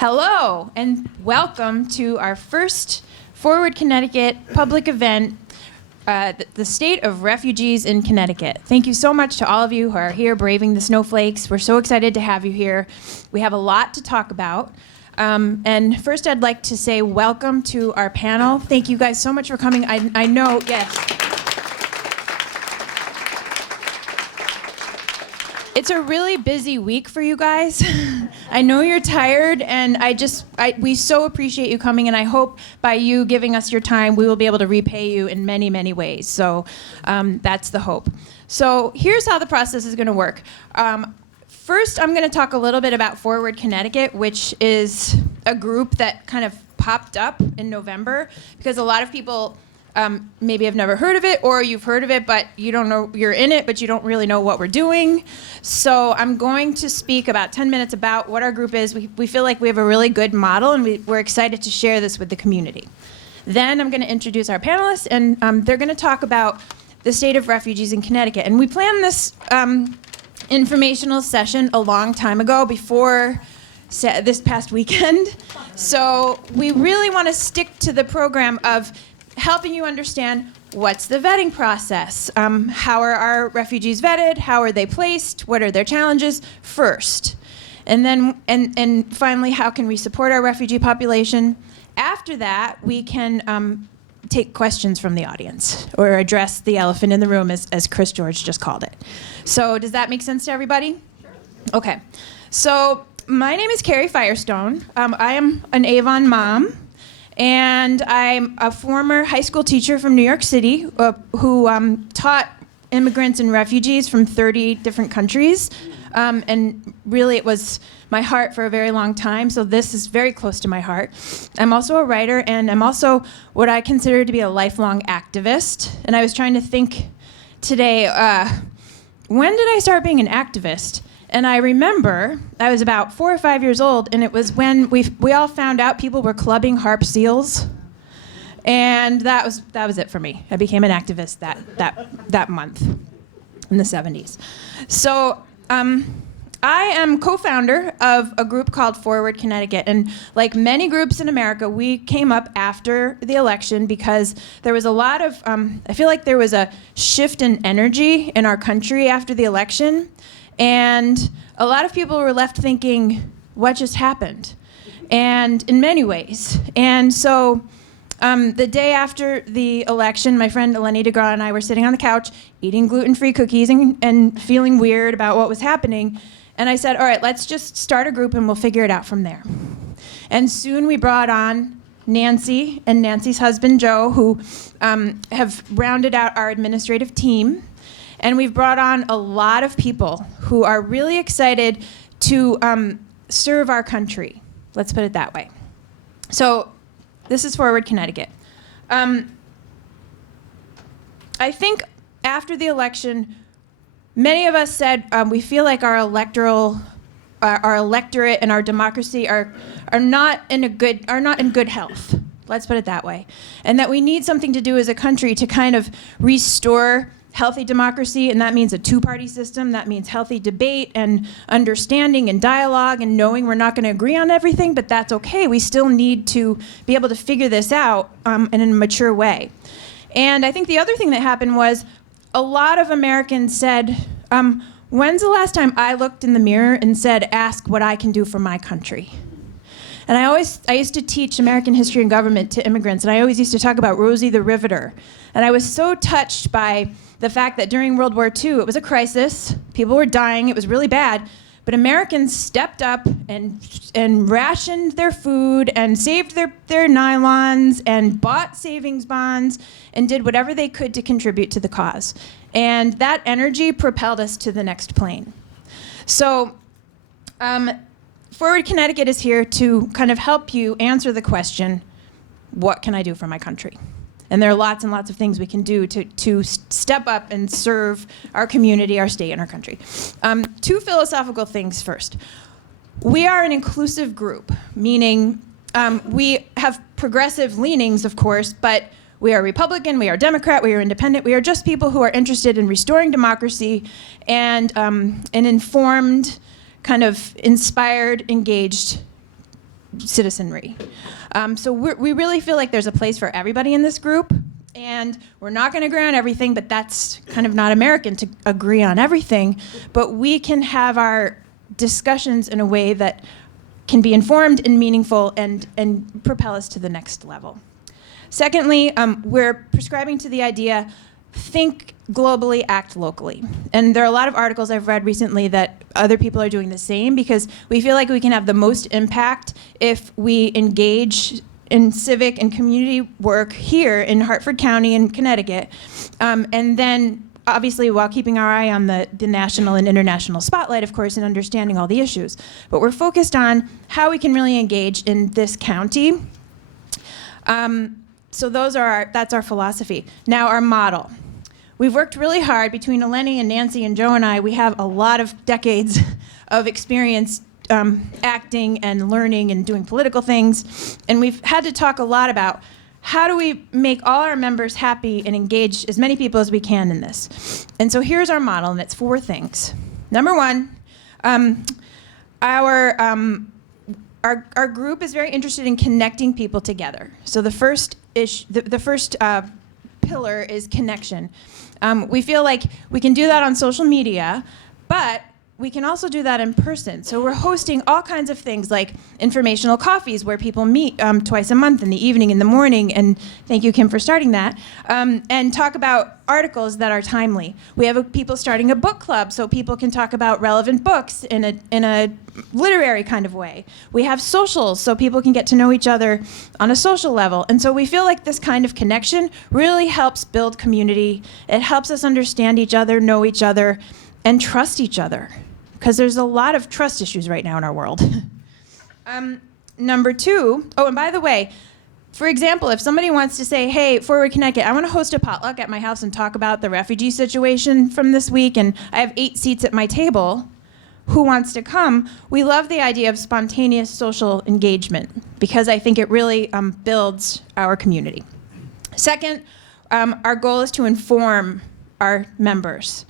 Hello, and welcome to our first Forward Connecticut public event, the State of Refugees in Connecticut. Thank you so much to all of you who are here braving the snowflakes. We're so excited to have you here. We have a lot to talk about. And first, I'd like to say welcome to our panel. Thank you guys so much for coming. I know, yes. It's a really busy week for you guys. I know you're tired, and we so appreciate you coming, and I hope by you giving us your time, we will be able to repay you in many, many ways. So that's the hope. So here's how the process is going to work. First, I'm going to talk a little bit about Forward Connecticut, which is a group that kind of popped up in November, because a lot of people maybe have never heard of it, or you've heard of it, but you don't know you're in it, but you don't really know what we're doing. So I'm going to speak about 10 minutes about what our group is. We feel like we have a really good model, and we're excited to share this with the community. Then I'm going to introduce our panelists, and they're going to talk about the state of refugees in Connecticut. And we planned this informational session a long time ago, before this past weekend. So we really want to stick to the program of helping you understand what's the vetting process, how are our refugees vetted, how are they placed, what are their challenges first, and then and finally, how can we support our refugee population. After that, we can take questions from the audience, or address the elephant in the room, as Chris George just called it. So does that make sense to everybody? Sure. Okay. So my name is Carrie Firestone. I am an Avon mom. And I'm a former high school teacher from New York City who taught immigrants and refugees from 30 different countries. And really, it was my heart for a very long time, so this is very close to my heart. I'm also a writer, and I'm also what I consider to be a lifelong activist. And I was trying to think today, when did I start being an activist? And I remember I was about 4 or 5 years old, and it was when we all found out people were clubbing harp seals, and that was it for me. I became an activist that month in the 70s. So I am co-founder of a group called Forward Connecticut, and like many groups in America, we came up after the election because there was a lot of I feel like there was a shift in energy in our country after the election. And a lot of people were left thinking, what just happened? And in many ways. And so the day after the election, my friend Eleni DeGraw and I were sitting on the couch eating gluten-free cookies and feeling weird about what was happening. And I said, all right, let's just start a group and we'll figure it out from there. And soon we brought on Nancy and Nancy's husband, Joe, who have rounded out our administrative team. And we've brought on a lot of people who are really excited to serve our country. Let's put it that way. So this is Forward Connecticut. I think after the election, many of us said we feel like our electorate and our democracy are not in good health. Let's put it that way. And that we need something to do as a country to kind of restore healthy democracy, and that means a two-party system. That means healthy debate and understanding and dialogue and knowing we're not going to agree on everything, but that's okay. We still need to be able to figure this out in a mature way. And I think the other thing that happened was a lot of Americans said, when's the last time I looked in the mirror and said, ask what I can do for my country? And I used to teach American history and government to immigrants, and I always used to talk about Rosie the Riveter. And I was so touched by the fact that during World War II, it was a crisis, people were dying, it was really bad, but Americans stepped up and rationed their food and saved their nylons and bought savings bonds and did whatever they could to contribute to the cause. And that energy propelled us to the next plane. So Forward Connecticut is here to kind of help you answer the question, what can I do for my country? And there are lots and lots of things we can do to step up and serve our community, our state, and our country. Two philosophical things first. We are an inclusive group, meaning we have progressive leanings, of course, but we are Republican, we are Democrat, we are independent. We are just people who are interested in restoring democracy and an informed, kind of inspired, engaged citizenry. So we really feel like there's a place for everybody in this group. And we're not going to agree on everything, but that's kind of not American to agree on everything. But we can have our discussions in a way that can be informed and meaningful and propel us to the next level. Secondly, we're prescribing to the idea, think globally, act locally. And there are a lot of articles I've read recently that other people are doing the same, because we feel like we can have the most impact if we engage in civic and community work here in Hartford County and Connecticut, and then obviously while keeping our eye on the national and international spotlight, of course, and understanding all the issues. But we're focused on how we can really engage in this county. So that's our philosophy. Now, our model. We've worked really hard between Eleni and Nancy and Joe and I. We have a lot of decades of experience acting and learning and doing political things. And we've had to talk a lot about how do we make all our members happy and engage as many people as we can in this. And so here's our model, and it's 4 things. Number 1, our group is very interested in connecting people together. So the first pillar is connection. We feel like we can do that on social media, but we can also do that in person. So we're hosting all kinds of things like informational coffees where people meet twice a month in the evening, in the morning, and thank you, Kim, for starting that, and talk about articles that are timely. We have people starting a book club so people can talk about relevant books in a literary kind of way. We have socials so people can get to know each other on a social level. And so we feel like this kind of connection really helps build community. It helps us understand each other, know each other, and trust each other, because there's a lot of trust issues right now in our world. Number 2, and by the way, for example, if somebody wants to say, hey, Forward Connecticut, I want to host a potluck at my house and talk about the refugee situation from this week, and I have 8 seats at my table, who wants to come? We love the idea of spontaneous social engagement, because I think it really builds our community. Second, our goal is to inform our members.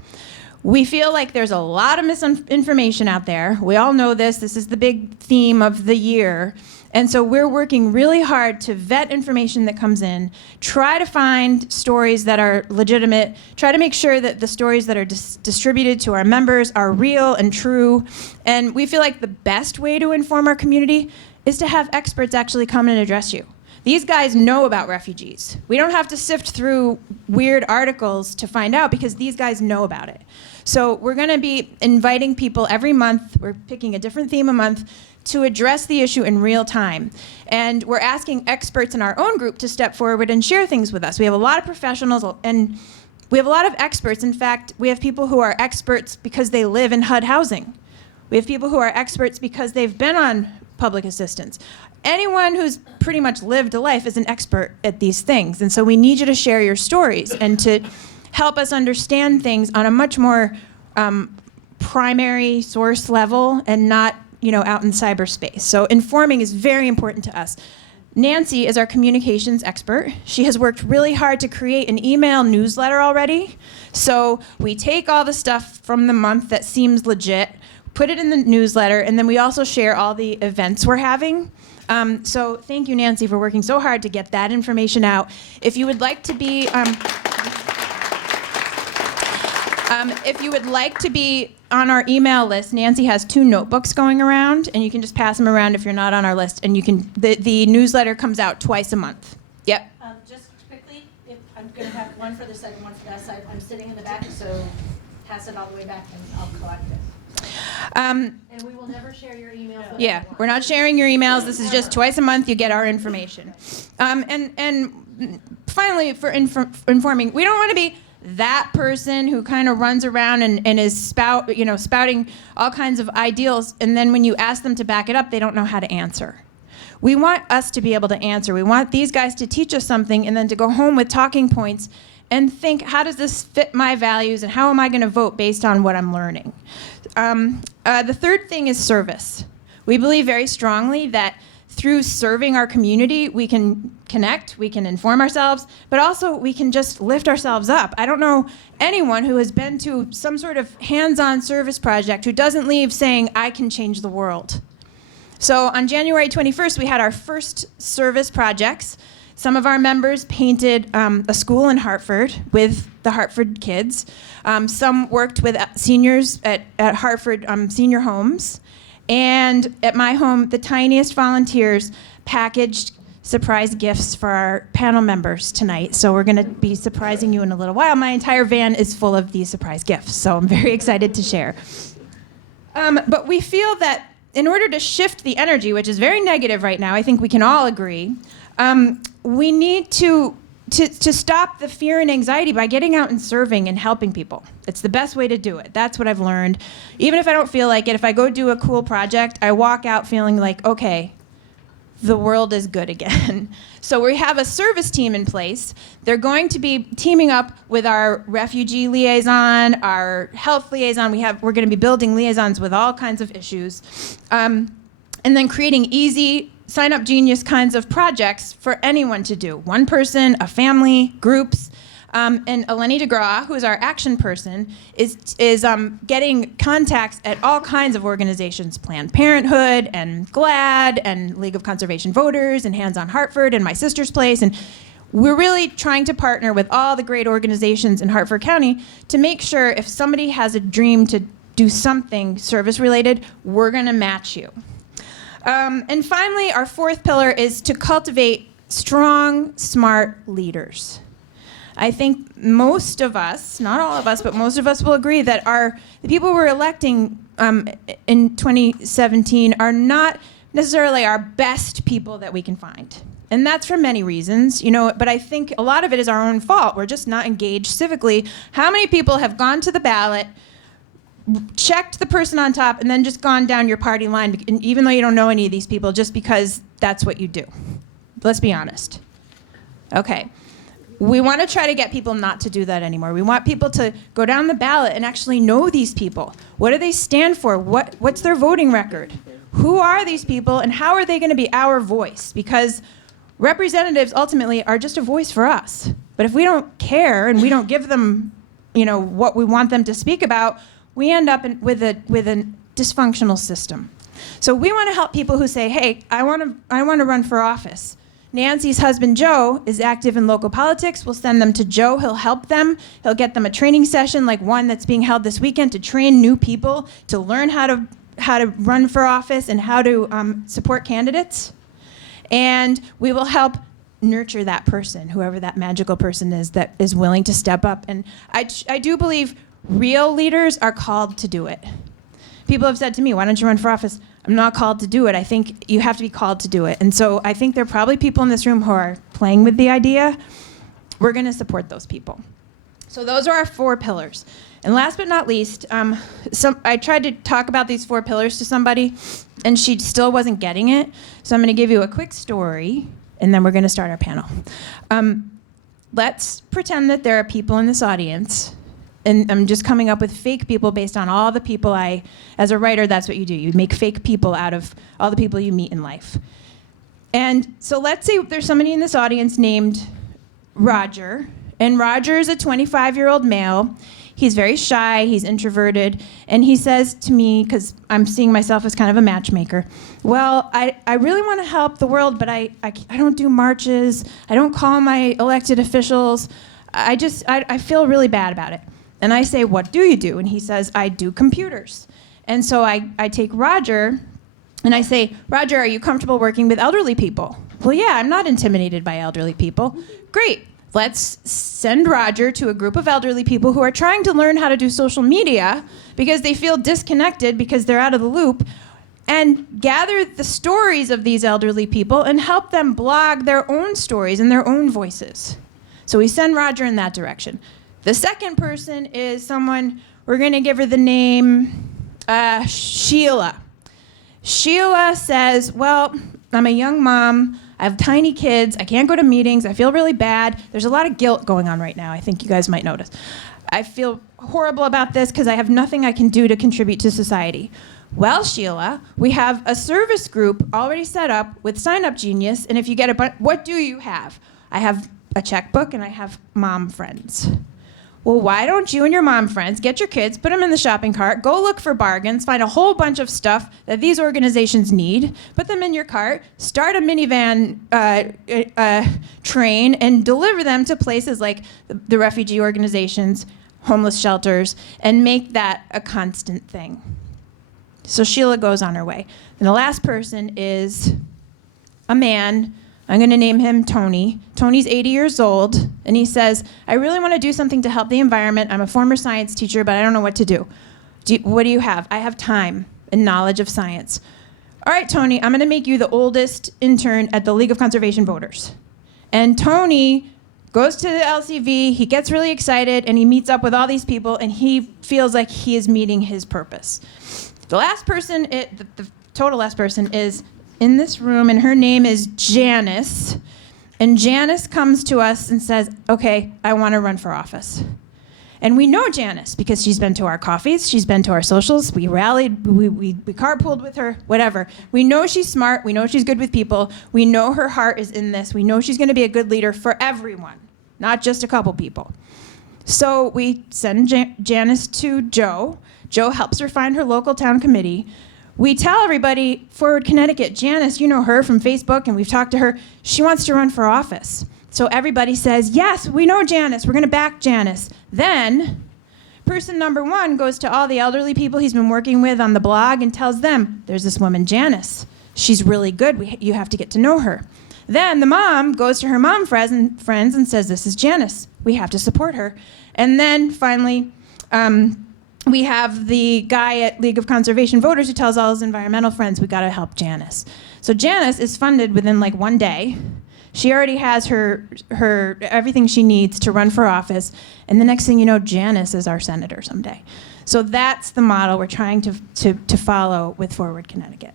We feel like there's a lot of misinformation out there. We all know this. This is the big theme of the year. And so we're working really hard to vet information that comes in, try to find stories that are legitimate, try to make sure that the stories that are distributed to our members are real and true. And we feel like the best way to inform our community is to have experts actually come and address you. These guys know about refugees. We don't have to sift through weird articles to find out, because these guys know about it. So we're going to be inviting people every month. We're picking a different theme a month to address the issue in real time. And we're asking experts in our own group to step forward and share things with us. We have a lot of professionals and we have a lot of experts. In fact, we have people who are experts because they live in HUD housing. We have people who are experts because they've been on public assistance. Anyone who's pretty much lived a life is an expert at these things. And so we need you to share your stories and to help us understand things on a much more primary source level and not, out in cyberspace. So informing is very important to us. Nancy is our communications expert. She has worked really hard to create an email newsletter already. So we take all the stuff from the month that seems legit, put it in the newsletter, and then we also share all the events we're having. So thank you, Nancy, for working so hard to get that information out. If you would like to be, on our email list, Nancy has 2 notebooks going around, and you can just pass them around if you're not on our list. And you can. The newsletter comes out twice a month. Yep. Just quickly, I'm going to have one for the side and one for that side. I'm sitting in the back, so pass it all the way back, and I'll collect it. And we will never share your emails. Yeah, we're not sharing your emails. This is just twice a month you get our information. And finally, for informing, we don't want to be that person who kind of runs around and is spouting all kinds of ideals, and then when you ask them to back it up, they don't know how to answer. We want us to be able to answer. We want these guys to teach us something and then to go home with talking points and think, how does this fit my values and how am I going to vote based on what I'm learning? The third thing is service. We believe very strongly that through serving our community, we can connect, we can inform ourselves, but also we can just lift ourselves up. I don't know anyone who has been to some sort of hands-on service project who doesn't leave saying, I can change the world. So on January 21st, we had our first service projects. Some of our members painted a school in Hartford with the Hartford kids. Some worked with seniors at Hartford senior homes. And at my home, the tiniest volunteers packaged surprise gifts for our panel members tonight. So we're going to be surprising you in a little while. My entire van is full of these surprise gifts, so I'm very excited to share. But we feel that in order to shift the energy, which is very negative right now, I think we can all agree, we need to stop the fear and anxiety by getting out and serving and helping people. It's the best way to do it. That's what I've learned. Even if I don't feel like it, if I go do a cool project, I walk out feeling like, okay, the world is good again. So we have a service team in place. They're going to be teaming up with our refugee liaison, our health liaison. We're going to be building liaisons with all kinds of issues. And then creating easy sign-up genius kinds of projects for anyone to do. One person, a family, groups. And Eleni DeGraw, who is our action person, is getting contacts at all kinds of organizations, Planned Parenthood and GLAAD and League of Conservation Voters and Hands on Hartford and My Sister's Place. And we're really trying to partner with all the great organizations in Hartford County to make sure if somebody has a dream to do something service-related, we're going to match you. And finally, our fourth pillar is to cultivate strong, smart leaders. I think most of us, not all of us, but most of us will agree that the people we're electing in 2017 are not necessarily our best people that we can find. And that's for many reasons, but I think a lot of it is our own fault. We're just not engaged civically. How many people have gone to the ballot, checked the person on top, and then just gone down your party line, even though you don't know any of these people, just because that's what you do? Let's be honest. Okay. We want to try to get people not to do that anymore. We want people to go down the ballot and actually know these people. What do they stand for? What's their voting record? Who are these people, and how are they going to be our voice? Because representatives ultimately are just a voice for us. But if we don't care and we don't give them, what we want them to speak about, we end up with a dysfunctional system. So we want to help people who say, "Hey, I want to run for office." Nancy's husband, Joe, is active in local politics. We'll send them to Joe. He'll help them. He'll get them a training session like one that's being held this weekend to train new people to learn how to run for office and how to support candidates. And we will help nurture that person, whoever that magical person is that is willing to step up. And I do believe real leaders are called to do it. People have said to me, "Why don't you run for office?" I'm not called to do it. I think you have to be called to do it. And so I think there are probably people in this room who are playing with the idea. We're going to support those people. So those are our 4 pillars. And last but not least, I tried to talk about these 4 pillars to somebody, and she still wasn't getting it. So I'm going to give you a quick story, and then we're going to start our panel. Let's pretend that there are people in this audience, and I'm just coming up with fake people based on all the people as a writer, that's what you do. You make fake people out of all the people you meet in life. And so let's say there's somebody in this audience named Roger, and Roger is a 25-year-old male. He's very shy, he's introverted, and he says to me, because I'm seeing myself as kind of a matchmaker, "Well, I really want to help the world, but I don't do marches, I don't call my elected officials, I feel really bad about it." And I say, "What do you do?" And he says, "I do computers." And so I take Roger and I say, "Roger, are you comfortable working with elderly people?" "Well, yeah, I'm not intimidated by elderly people." "Great. Let's send Roger to a group of elderly people who are trying to learn how to do social media because they feel disconnected because they're out of the loop, and gather the stories of these elderly people and help them blog their own stories in their own voices." So we send Roger in that direction. The second person is someone, we're going to give her the name Sheila. Sheila says, "Well, I'm a young mom. I have tiny kids. I can't go to meetings. I feel really bad. There's a lot of guilt going on right now. I think you guys might notice. I feel horrible about this because I have nothing I can do to contribute to society." "Well, Sheila, we have a service group already set up with Sign Up Genius, and if you get what do you have?" "I have a checkbook and I have mom friends." well, why don't you and your mom friends get your kids, put them in the shopping cart, go look for bargains, find a whole bunch of stuff that these organizations need, put them in your cart, start a minivan train, and deliver them to places like the refugee organizations, homeless shelters, and make that a constant thing. So Sheila goes on her way. And the last person is a man. I'm going to name him Tony. Tony's 80 years old, and he says, I really want to do something to help the environment. I'm a former science teacher, but I don't know what to do. What do you have? I have time and knowledge of science. All right, Tony, I'm going to make you the oldest intern at the League of Conservation Voters. And Tony goes to the LCV, he gets really excited, and he meets up with all these people, and he feels like he is meeting his purpose. The last person, the total last person is in this room, and her name is Janice. And Janice comes to us and says, okay, I want to run for office. And we know Janice because she's been to our coffees, she's been to our socials, we rallied, we carpooled with her, whatever. We know she's smart, we know she's good with people, we know her heart is in this, we know she's going to be a good leader for everyone, not just a couple people. So we send Janice to Joe. Joe helps her find her local town committee. We tell everybody, Forward Connecticut, Janice, you know her from Facebook, and we've talked to her. She wants to run for office. So everybody says, yes, we know Janice. We're going to back Janice. Then person number one goes to all the elderly people he's been working with on the blog and tells them, there's this woman, Janice. She's really good. You have to get to know her. Then the mom goes to her mom friends and says, this is Janice. We have to support her. And then finally, we have the guy at League of Conservation Voters who tells all his environmental friends, we got to help Janice. So Janice is funded within like one day. She already has her everything she needs to run for office. And the next thing you know, Janice is our senator someday. So that's the model we're trying to follow with Forward Connecticut.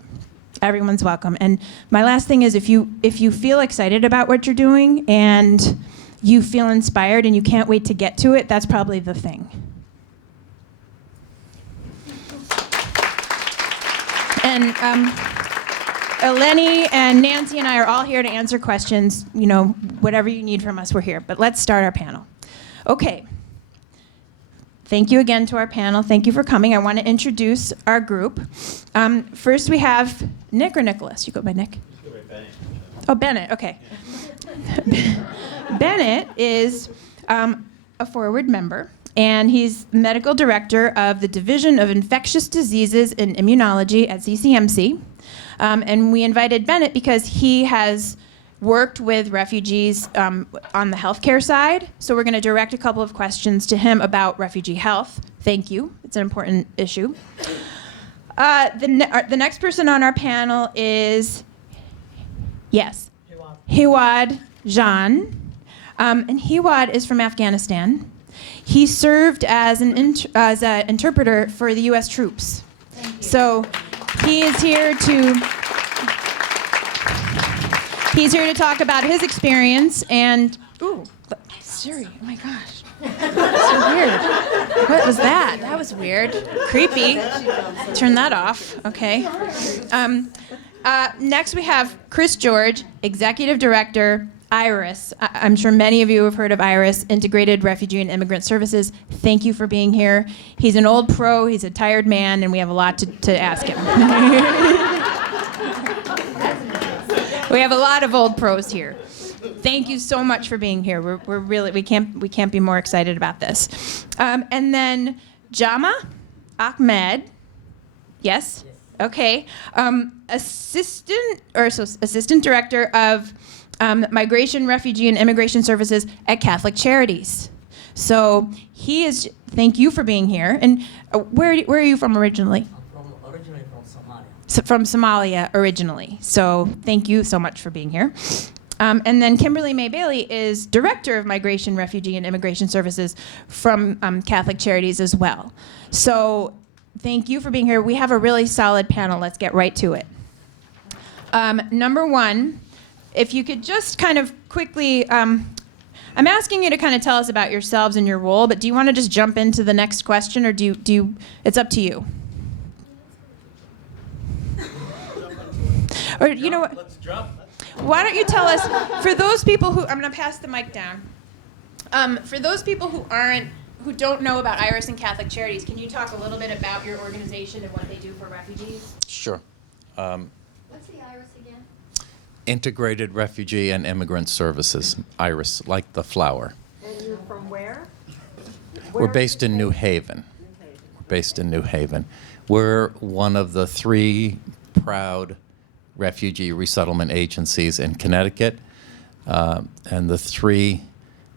Everyone's welcome. And my last thing is if you feel excited about what you're doing and you feel inspired and you can't wait to get to it, that's probably the thing. And Eleni and Nancy and I are all here to answer questions. You know, whatever you need from us, we're here. But let's start our panel. Okay. Thank you again to our panel. Thank you for coming. I want to introduce our group. First, we have Nick or Nicholas. You go by Nick? You go by Bennett. Oh, Bennett. Okay. Bennett is a Forward member. And he's medical director of the Division of Infectious Diseases and Immunology at CCMC. And we invited Bennett because he has worked with refugees on the healthcare side. So we're going to direct a couple of questions to him about refugee health. Thank you. It's an important issue. The next person on our panel is, yes, Hiwad Jan. And Hiwad is from Afghanistan. He served as an interpreter for the U.S. troops. So he is here to talk about his experience and Siri, oh my gosh. So weird. What was that? That was weird. Creepy. Turn that off. Okay. Next we have Chris George, Executive Director, IRIS. I'm sure many of you have heard of IRIS, Integrated Refugee and Immigrant Services. Thank you for being here. He's an old pro, he's a tired man, and we have a lot to ask him. We have a lot of old pros here. Thank you so much for being here. We're really, we can't be more excited about this. And then Jama Ahmed. Yes? Okay. Assistant Director of Migration, Refugee, and Immigration Services at Catholic Charities. So thank you for being here. And where are you from originally? Originally from Somalia. So, from Somalia originally. So thank you so much for being here. And then Kimberly May Bailey is Director of Migration, Refugee, and Immigration Services from Catholic Charities as well. So thank you for being here. We have a really solid panel. Let's get right to it. Number one, if you could just kind of quickly, I'm asking you to kind of tell us about yourselves and your role, but do you want to just jump into the next question, or do you it's up to you. Or you know what? Let's jump. Why don't you tell us, for those people who, I'm going to pass the mic down. For those people who don't know about Iris and Catholic Charities, can you talk a little bit about your organization and what they do for refugees? Sure. What's the Iris again? Integrated Refugee and Immigrant Services, IRIS, like the flower. And you're from where? We're based in New Haven. We're based in New Haven. We're one of the 3 proud refugee resettlement agencies in Connecticut. And the 3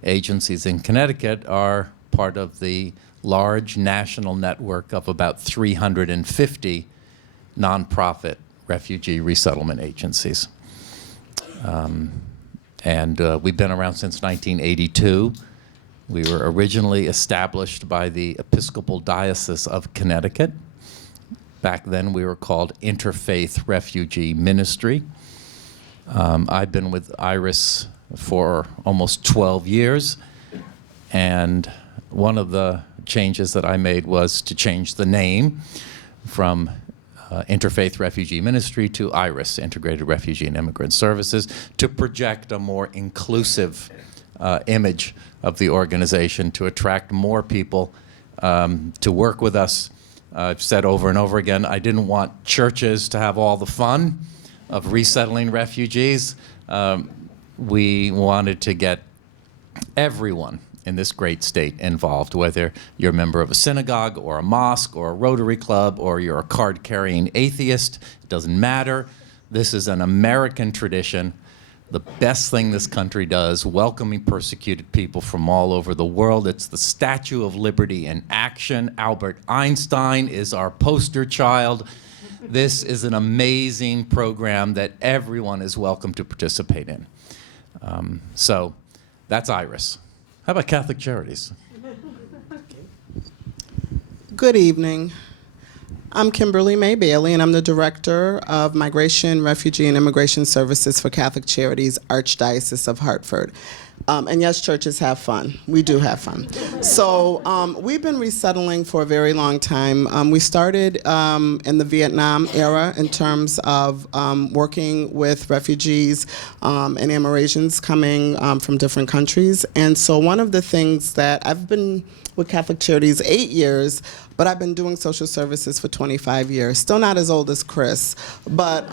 agencies in Connecticut are part of the large national network of about 350 nonprofit refugee resettlement agencies. We've been around since 1982. We were originally established by the Episcopal Diocese of Connecticut. Back then we were called Interfaith Refugee Ministry. I've been with IRIS for almost 12 years, and one of the changes that I made was to change the name from Interfaith Refugee Ministry to IRIS, Integrated Refugee and Immigrant Services, to project a more inclusive image of the organization, to attract more people to work with us. I've said over and over again, I didn't want churches to have all the fun of resettling refugees. We wanted to get everyone in this great state involved, whether you're a member of a synagogue or a mosque or a Rotary Club or you're a card-carrying atheist. It doesn't matter. This is an American tradition. The best thing this country does, welcoming persecuted people from all over the world. It's the Statue of Liberty in action. Albert Einstein is our poster child. This is an amazing program that everyone is welcome to participate in. So that's IRIS. How about Catholic Charities? Good evening. I'm Kimberly May Bailey, and I'm the Director of Migration, Refugee, and Immigration Services for Catholic Charities, Archdiocese of Hartford. And yes, churches have fun. We do have fun. So we've been resettling for a very long time. We started in the Vietnam era in terms of working with refugees and Amerasians coming from different countries. And so one of the things that I've been with Catholic Charities 8 years, but I've been doing social services for 25 years. Still not as old as Chris, but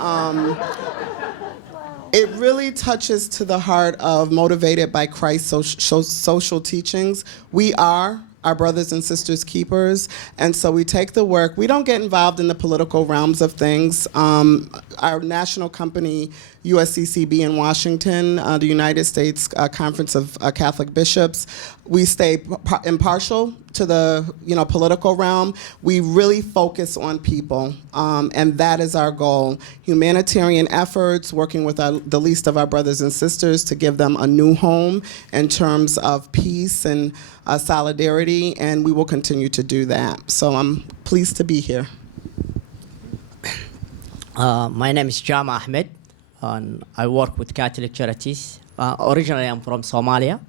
it really touches to the heart of motivated by Christ's social teachings. We are our brothers and sisters keepers, and so we take the work. We don't get involved in the political realms of things. Our national company, USCCB in Washington, the United States Conference of Catholic Bishops, we stay impartial to the political realm. We really focus on people, and that is our goal. Humanitarian efforts, working with the least of our brothers and sisters to give them a new home in terms of peace and solidarity, and we will continue to do that. So I'm pleased to be here. My name is Jama Ahmed, and I work with Catholic Charities. Originally, I'm from Somalia,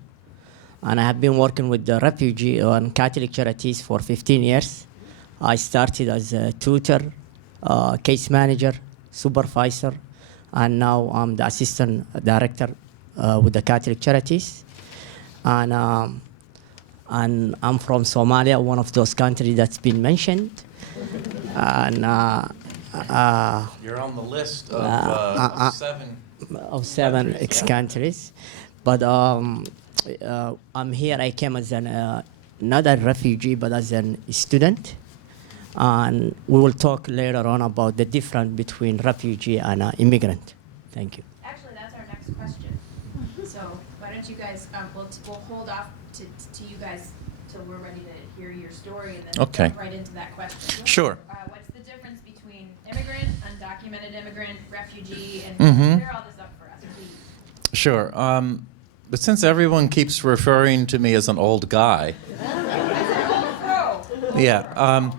and I have been working with the refugee and Catholic Charities for 15 years. I started as a tutor, case manager, supervisor, and now I'm the assistant director with the Catholic Charities. And I'm from Somalia, one of those countries that's been mentioned. And You're on the list of 7. Of 7 ex-countries. But I'm here, I came as not a refugee, but as a student. And we will talk later on about the difference between refugee and immigrant. Thank you. Actually, that's our next question. So why don't you guys, we'll hold off to you guys till we're ready to hear your story, and then Okay. jump right into that question. Sure. What's the difference between immigrant, undocumented immigrant, refugee, and clear all this up for us, please? Sure. But since everyone keeps referring to me as an old guy, yeah,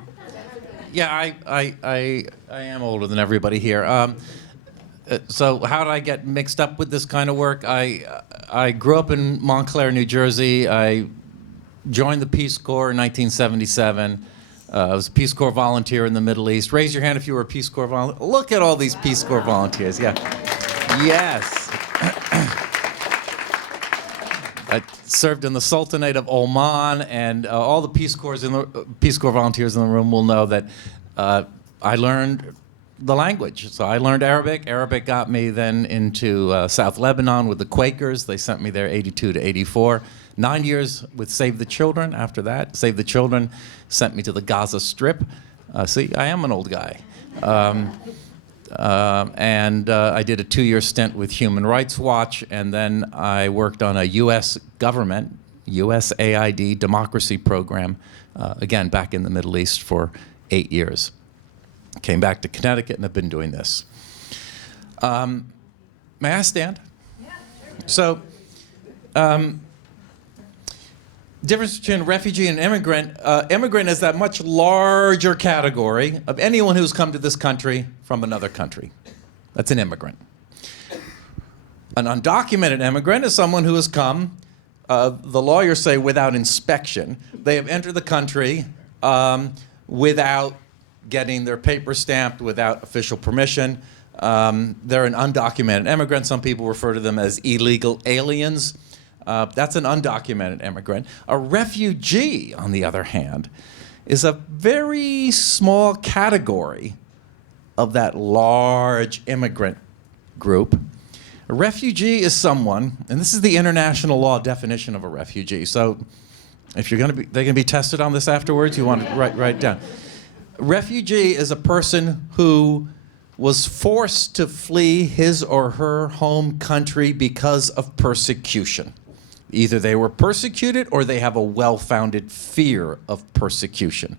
I am older than everybody here. So how did I get mixed up with this kind of work? I grew up in Montclair, New Jersey. I joined the Peace Corps in 1977. I was a Peace Corps volunteer in the Middle East. Raise your hand if you were a Peace Corps volunteer. Look at all these Peace Corps volunteers. Yeah. Yes. served in the Sultanate of Oman, and all the Peace Corps volunteers in the room will know that I learned the language. So I learned Arabic. Arabic got me then into South Lebanon with the Quakers. They sent me there 82 to 84. 9 years with Save the Children after that. Save the Children sent me to the Gaza Strip. See, I am an old guy. And I did a 2-year stint with Human Rights Watch, and then I worked on a U.S. government, USAID democracy program, again, back in the Middle East for 8 years. Came back to Connecticut and have been doing this. May I stand? Yeah, sure. So, difference between refugee and immigrant. Immigrant is that much larger category of anyone who's come to this country from another country. That's an immigrant. An undocumented immigrant is someone who has come, the lawyers say, without inspection. They have entered the country without getting their papers stamped, without official permission. They're an undocumented immigrant. Some people refer to them as illegal aliens. That's an undocumented immigrant. A refugee, on the other hand, is a very small category of that large immigrant group. A refugee is someone, and this is the international law definition of a refugee. So if you're they're going to be tested on this afterwards, you want to write it down. Refugee is a person who was forced to flee his or her home country because of persecution. Either they were persecuted or they have a well-founded fear of persecution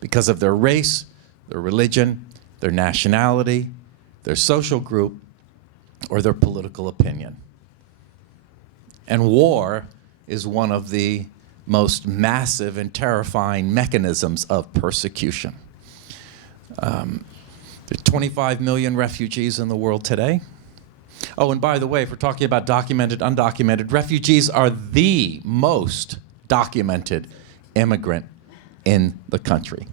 because of their race, their religion, their nationality, their social group, or their political opinion. And war is one of the most massive and terrifying mechanisms of persecution. There are 25 million refugees in the world today. Oh, and by the way, if we're talking about documented, undocumented, refugees are the most documented immigrant in the country.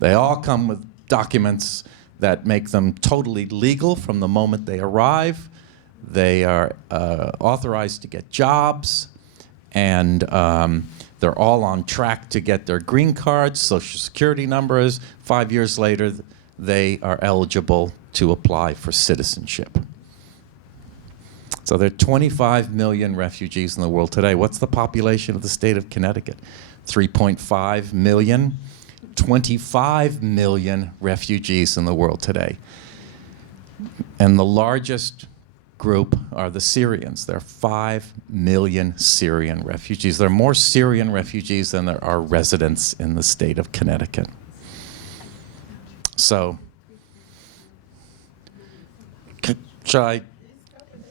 They all come with documents that make them totally legal from the moment they arrive. They are authorized to get jobs, and they're all on track to get their green cards, social security numbers. 5 years later, they are eligible to apply for citizenship. So there are 25 million refugees in the world today. What's the population of the state of Connecticut? 3.5 million. 25 million refugees in the world today. And the largest group are the Syrians. There are 5 million Syrian refugees. There are more Syrian refugees than there are residents in the state of Connecticut. So,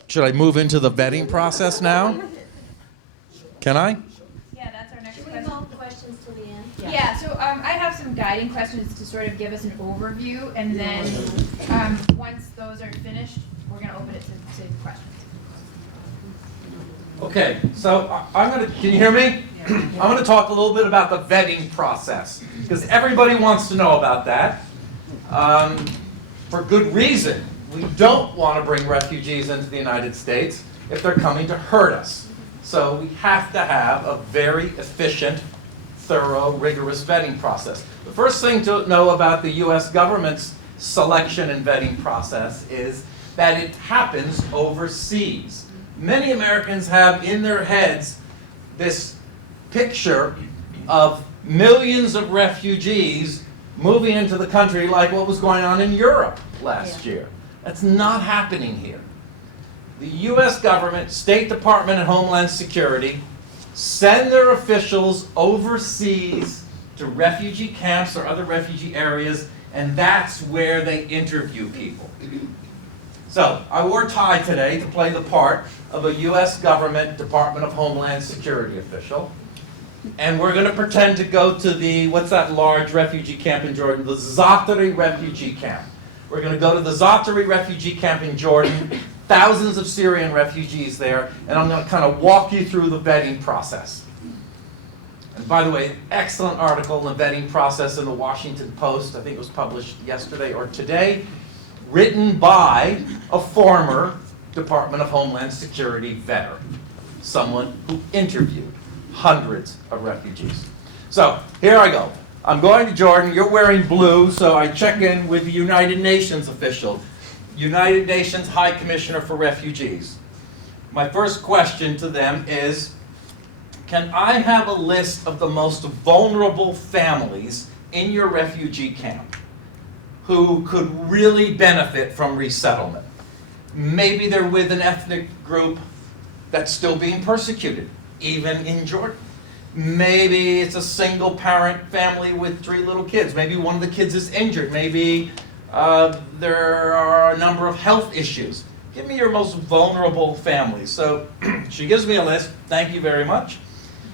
should I move into the vetting process now? Can I? Yeah, that's our next Should we question. hold questions to the end? Yeah, so I have some guiding questions to sort of give us an overview, and then once those are finished, we're going to open it to questions. Okay, so can you hear me? I'm going to talk a little bit about the vetting process, because everybody wants to know about that. For good reason. We don't want to bring refugees into the United States if they're coming to hurt us. So we have to have a very efficient, thorough, rigorous vetting process. The first thing to know about the U.S. government's selection and vetting process is that it happens overseas. Many Americans have in their heads this picture of millions of refugees moving into the country like what was going on in Europe last year. That's not happening here. The U.S. government, State Department, and Homeland Security send their officials overseas to refugee camps or other refugee areas, and that's where they interview people. So, I wore a tie today to play the part of a U.S. government Department of Homeland Security official. And we're going to pretend to go to what's that large refugee camp in Jordan? The Zaatari refugee camp. We're going to go to the Zaatari refugee camp in Jordan, thousands of Syrian refugees there, and I'm going to kind of walk you through the vetting process. And by the way, excellent article on the vetting process in the Washington Post, I think it was published yesterday or today, written by a former Department of Homeland Security veteran. someone who interviewed hundreds of refugees. So here I go. I'm going to Jordan. You're wearing blue, so I check in with the United Nations official, United Nations High Commissioner for Refugees. My first question to them is, can I have a list of the most vulnerable families in your refugee camp who could really benefit from resettlement? Maybe they're with an ethnic group that's still being persecuted, even in Jordan. Maybe it's a single parent family with 3 little kids. Maybe one of the kids is injured. Maybe there are a number of health issues. Give me your most vulnerable families. So she gives me a list. Thank you very much.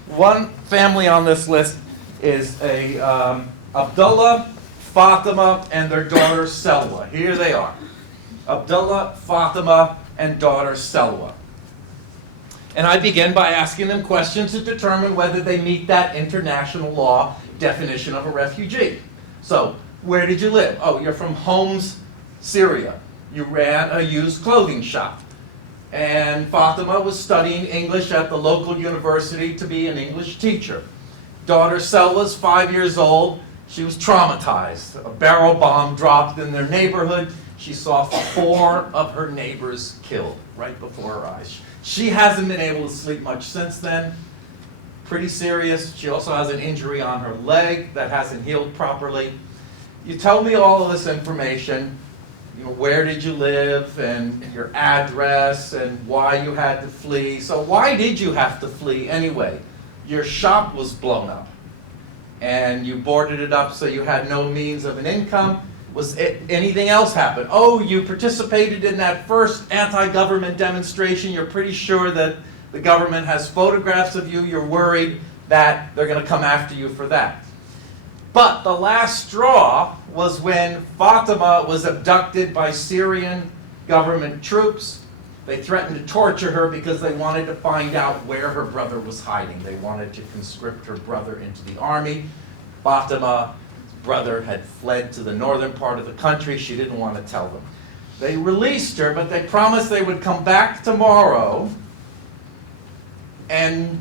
One family on this list is Abdullah, Fatima, and their daughter Selwa. Here they are. Abdullah, Fatima, and daughter Selwa. And I begin by asking them questions to determine whether they meet that international law definition of a refugee. So, where did you live? Oh, you're from Homs, Syria. You ran a used clothing shop. And Fatima was studying English at the local university to be an English teacher. Daughter Selwa's 5 years old. She was traumatized. A barrel bomb dropped in their neighborhood. She saw 4 of her neighbors killed right before her eyes. She hasn't been able to sleep much since then. Pretty serious. She also has an injury on her leg that hasn't healed properly. You tell me all of this information. You know, where did you live and your address and why you had to flee. So why did you have to flee anyway? Your shop was blown up and you boarded it up so you had no means of an income. Was anything else happen? Oh, you participated in that first anti-government demonstration. You're pretty sure that the government has photographs of you. You're worried that they're going to come after you for that. But the last straw was when Fatima was abducted by Syrian government troops. They threatened to torture her because they wanted to find out where her brother was hiding. They wanted to conscript her brother into the army. Fatima's brother had fled to the northern part of the country. She didn't want to tell them. They released her, but they promised they would come back tomorrow and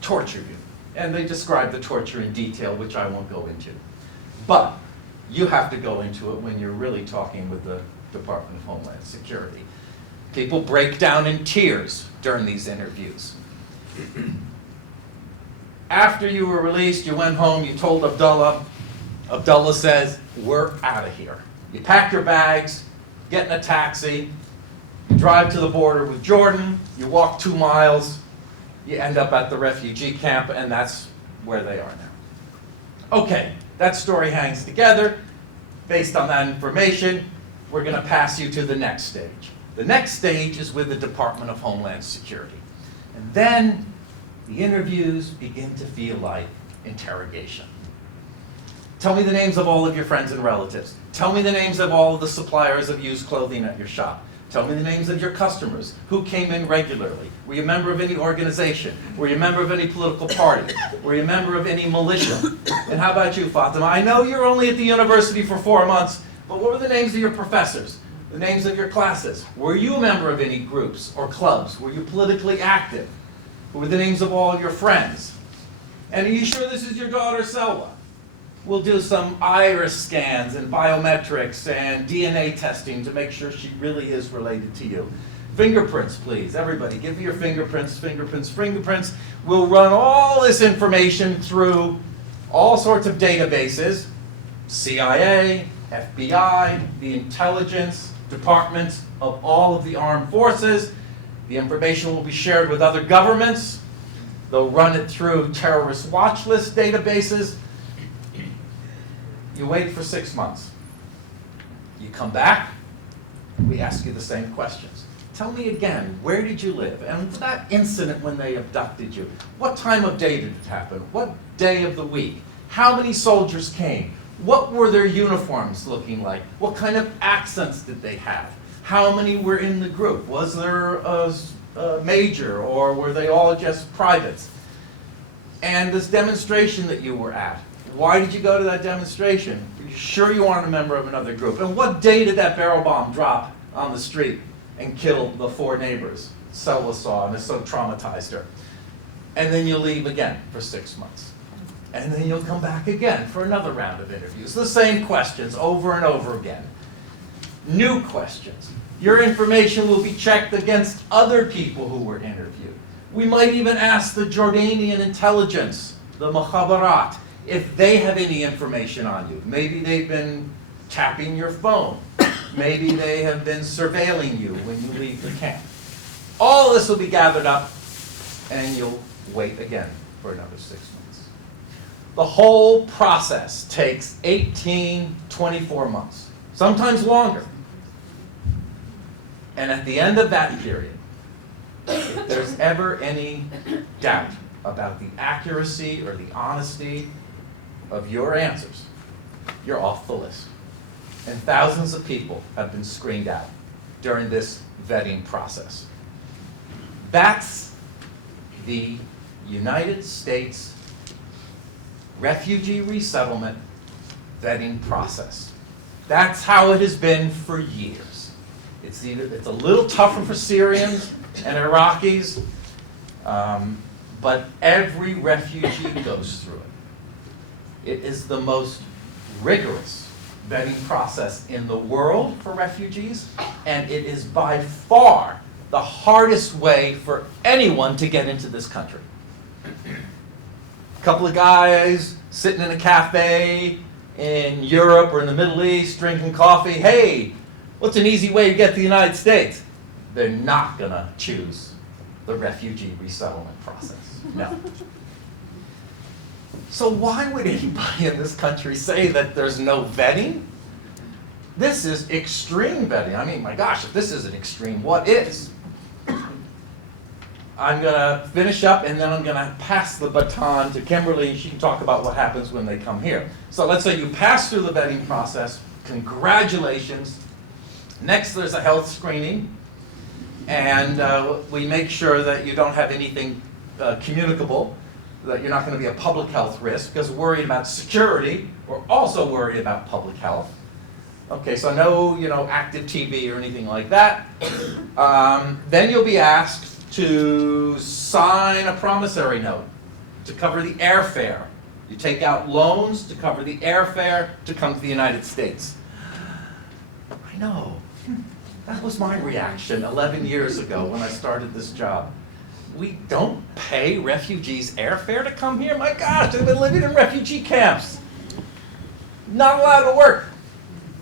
torture you. And they described the torture in detail, which I won't go into. But you have to go into it when you're really talking with the Department of Homeland Security. People break down in tears during these interviews. After you were released, you went home, you told Abdullah. Abdullah says, we're out of here. You pack your bags, get in a taxi, you drive to the border with Jordan, you walk 2 miles, you end up at the refugee camp, and that's where they are now. Okay, that story hangs together. Based on that information, we're going to pass you to the next stage. The next stage is with the Department of Homeland Security. And then the interviews begin to feel like interrogation. Tell me the names of all of your friends and relatives. Tell me the names of all of the suppliers of used clothing at your shop. Tell me the names of your customers. Who came in regularly? Were you a member of any organization? Were you a member of any political party? Were you a member of any militia? And how about you, Fatima? I know you're only at the university for 4 months, but what were the names of your professors? The names of your classes? Were you a member of any groups or clubs? Were you politically active? What were the names of all of your friends? And are you sure this is your daughter, Selwa? We'll do some iris scans and biometrics and DNA testing to make sure she really is related to you. Fingerprints, please. Everybody, give me your fingerprints, fingerprints, fingerprints. We'll run all this information through all sorts of databases, CIA, FBI, the intelligence departments of all of the armed forces. The information will be shared with other governments. They'll run it through terrorist watch list databases. You wait for 6 months. You come back, we ask you the same questions. Tell me again, where did you live? And that incident when they abducted you, what time of day did it happen? What day of the week? How many soldiers came? What were their uniforms looking like? What kind of accents did they have? How many were in the group? Was there a major, or were they all just privates? And this demonstration that you were at, why did you go to that demonstration? Are you sure you aren't a member of another group? And what day did that barrel bomb drop on the street and kill the 4 neighbors? cell saw and it so traumatized her. And then you'll leave again for 6 months. And then you'll come back again for another round of interviews. The same questions over and over again. New questions. Your information will be checked against other people who were interviewed. We might even ask the Jordanian intelligence, the Mukhabarat, if they have any information on you. Maybe they've been tapping your phone. Maybe they have been surveilling you when you leave the camp. All this will be gathered up, and you'll wait again for another 6 months. The whole process takes 18, 24 months, sometimes longer. And at the end of that period, if there's ever any doubt about the accuracy or the honesty of your answers, you're off the list. And thousands of people have been screened out during this vetting process. That's the United States refugee resettlement vetting process. That's how it has been for years. It's a little tougher for Syrians and Iraqis, but every refugee goes through it. It is the most rigorous vetting process in the world for refugees, and it is by far the hardest way for anyone to get into this country. A couple of guys sitting in a cafe in Europe or in the Middle East drinking coffee. Hey, what's an easy way to get to the United States? They're not going to choose the refugee resettlement process. No. So why would anybody in this country say that there's no vetting? This is extreme vetting. I mean, my gosh, if this isn't extreme, what is? I'm going to finish up, and then I'm going to pass the baton to Kimberly, and she can talk about what happens when they come here. So let's say you pass through the vetting process. Congratulations. Next, there's a health screening, and we make sure that you don't have anything communicable, that you're not going to be a public health risk, because we're worried about security. We're also worried about public health. Okay, so no, active TB or anything like that. Then you'll be asked to sign a promissory note to cover the airfare. You take out loans to cover the airfare to come to the United States. I know. That was my reaction 11 years ago when I started this job. We don't pay refugees airfare to come here? My gosh, they've been living in refugee camps. Not allowed to work.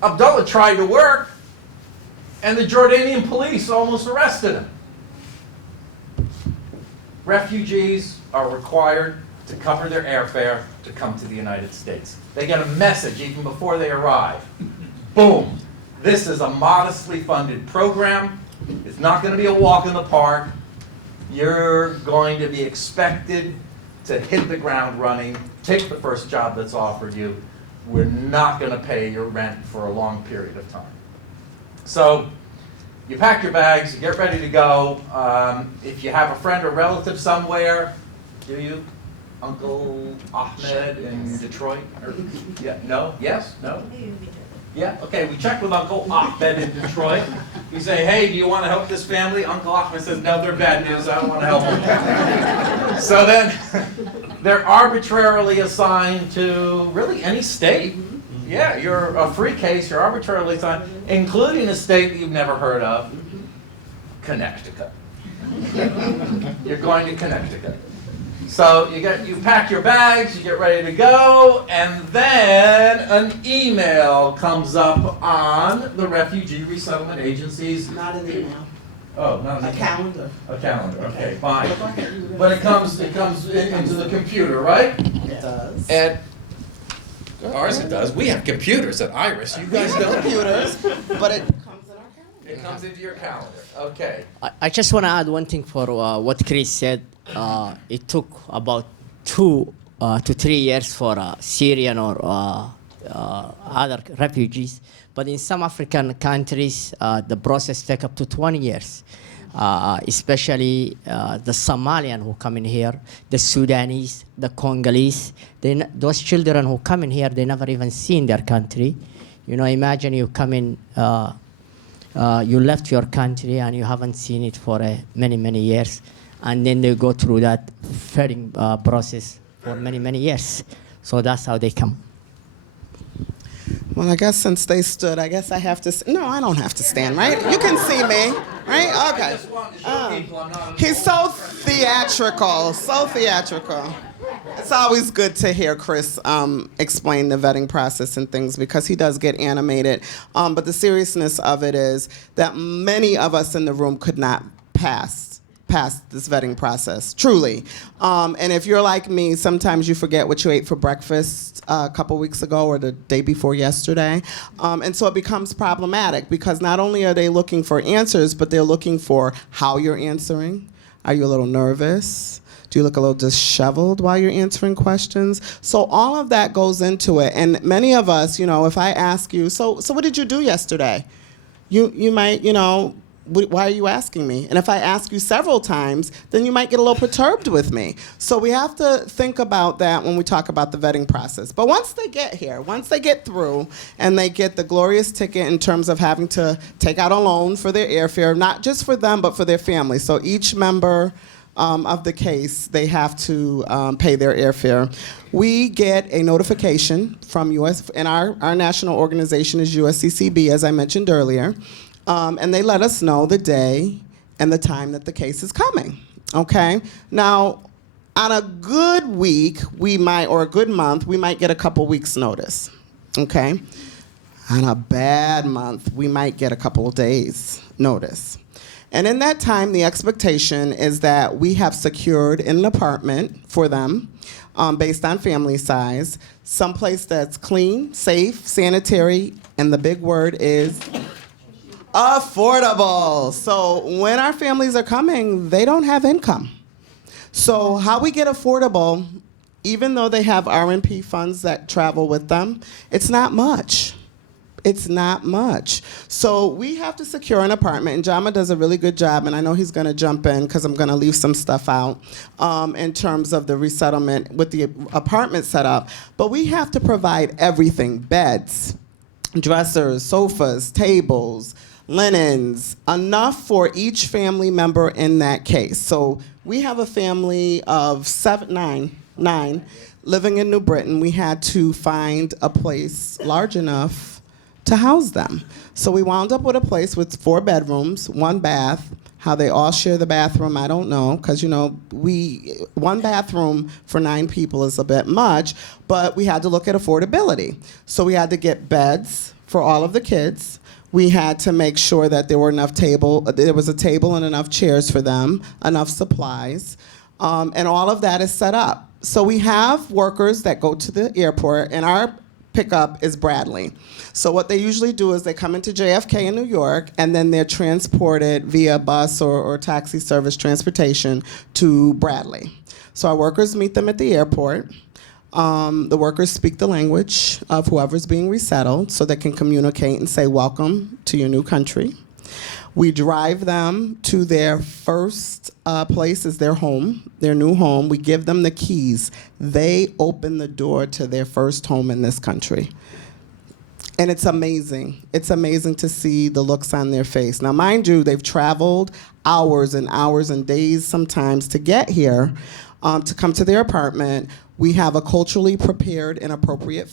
Abdullah tried to work, and the Jordanian police almost arrested him. Refugees are required to cover their airfare to come to the United States. They get a message even before they arrive. Boom. This is a modestly funded program. It's not going to be a walk in the park. You're going to be expected to hit the ground running, take the first job that's offered you. We're not going to pay your rent for a long period of time. So you pack your bags, you get ready to go. If you have a friend or relative somewhere, do you? Uncle Ahmed in Detroit? Or, yeah, no? Yes? No? Yeah? Okay, we check with Uncle Ahmed in Detroit. We say, hey, do you want to help this family? Uncle Ahmed says, no, they're bad news. I don't want to help them. So then they're arbitrarily assigned to really any state. Yeah, you're a free case. You're arbitrarily assigned, including a state that you've never heard of, Connecticut. You're going to Connecticut. So you pack your bags, you get ready to go, and then an email comes up on the Refugee Resettlement Agency's. Not an email. Oh, not an email. Calendar. A calendar. Okay, fine. But it comes into the computer, right? It does. At ours it does. We have computers at Iris. You guys don't. Computers, but it comes in our calendar. It comes into your calendar. Okay. I just want to add one thing for what Chris said. It took about 2 to 3 years for Syrian or other refugees. But in some African countries, the process takes up to 20 years, especially the Somalian who come in here, the Sudanese, the Congolese. Those children who come in here, they never even seen their country. Imagine you come in you left your country and you haven't seen it for many, many years. And then they go through that vetting process for many, many years. So that's how they come. Well, I guess since they stood, I guess I have to. No, I don't have to stand, right? You can see me, right? Okay. He's so theatrical, so theatrical. It's always good to hear Chris explain the vetting process and things because he does get animated. But the seriousness of it is that many of us in the room could not pass this vetting process, truly. And if you're like me, sometimes you forget what you ate for breakfast a couple weeks ago or the day before yesterday. And so it becomes problematic because not only are they looking for answers, but they're looking for how you're answering. Are you a little nervous? Do you look a little disheveled while you're answering questions? So all of that goes into it. And many of us, if I ask you, so what did you do yesterday? You might, why are you asking me? And if I ask you several times, then you might get a little perturbed with me. So we have to think about that when we talk about the vetting process. But once they get here, once they get through and they get the glorious ticket in terms of having to take out a loan for their airfare, not just for them, but for their family. So each member of the case, they have to pay their airfare. We get a notification from US, and our national organization is USCCB, as I mentioned earlier. And they let us know the day and the time that the case is coming, okay? Now, on a good week, or a good month, we might get a couple weeks' notice, okay? On a bad month, we might get a couple of days' notice. And in that time, the expectation is that we have secured an apartment for them based on family size, someplace that's clean, safe, sanitary, and the big word is affordable. So when our families are coming, they don't have income. So how we get affordable, even though they have R&P funds that travel with them, it's not much. It's not much. So we have to secure an apartment, and Jama does a really good job, and I know he's going to jump in because I'm going to leave some stuff out in terms of the resettlement with the apartment setup. But we have to provide everything: beds, dressers, sofas, tables, linens, enough for each family member in that case. So we have a family of nine living in New Britain. We had to find a place large enough to house them. So we wound up with a place with 4 bedrooms, 1 bath. How they all share the bathroom, I don't know, because 1 bathroom for 9 people is a bit much, but we had to look at affordability. So we had to get beds for all of the kids. We had to make sure that there was a table and enough chairs for them, enough supplies, and all of that is set up. So we have workers that go to the airport, and our pickup is Bradley. So what they usually do is they come into JFK in New York, and then they're transported via bus or taxi service transportation to Bradley. So our workers meet them at the airport. The workers speak the language of whoever's being resettled so they can communicate and say, welcome to your new country. We drive them to their first place is their home, their new home. We give them the keys. They open the door to their first home in this country. And it's amazing. It's amazing to see the looks on their face. Now, mind you, they've traveled hours and hours and days sometimes to get here, to come to their apartment. We have a culturally prepared and appropriate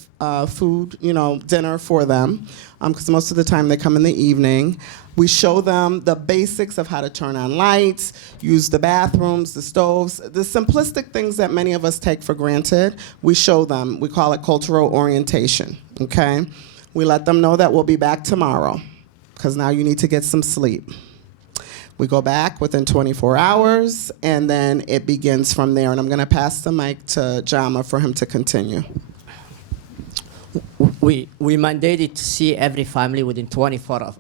food, dinner for them, because most of the time they come in the evening. We show them the basics of how to turn on lights, use the bathrooms, the stoves, the simplistic things that many of us take for granted. We show them. We call it cultural orientation, okay? We let them know that we'll be back tomorrow, because now you need to get some sleep. We go back within 24 hours, and then it begins from there. And I'm going to pass the mic to Jama for him to continue. We mandated to see every family within 24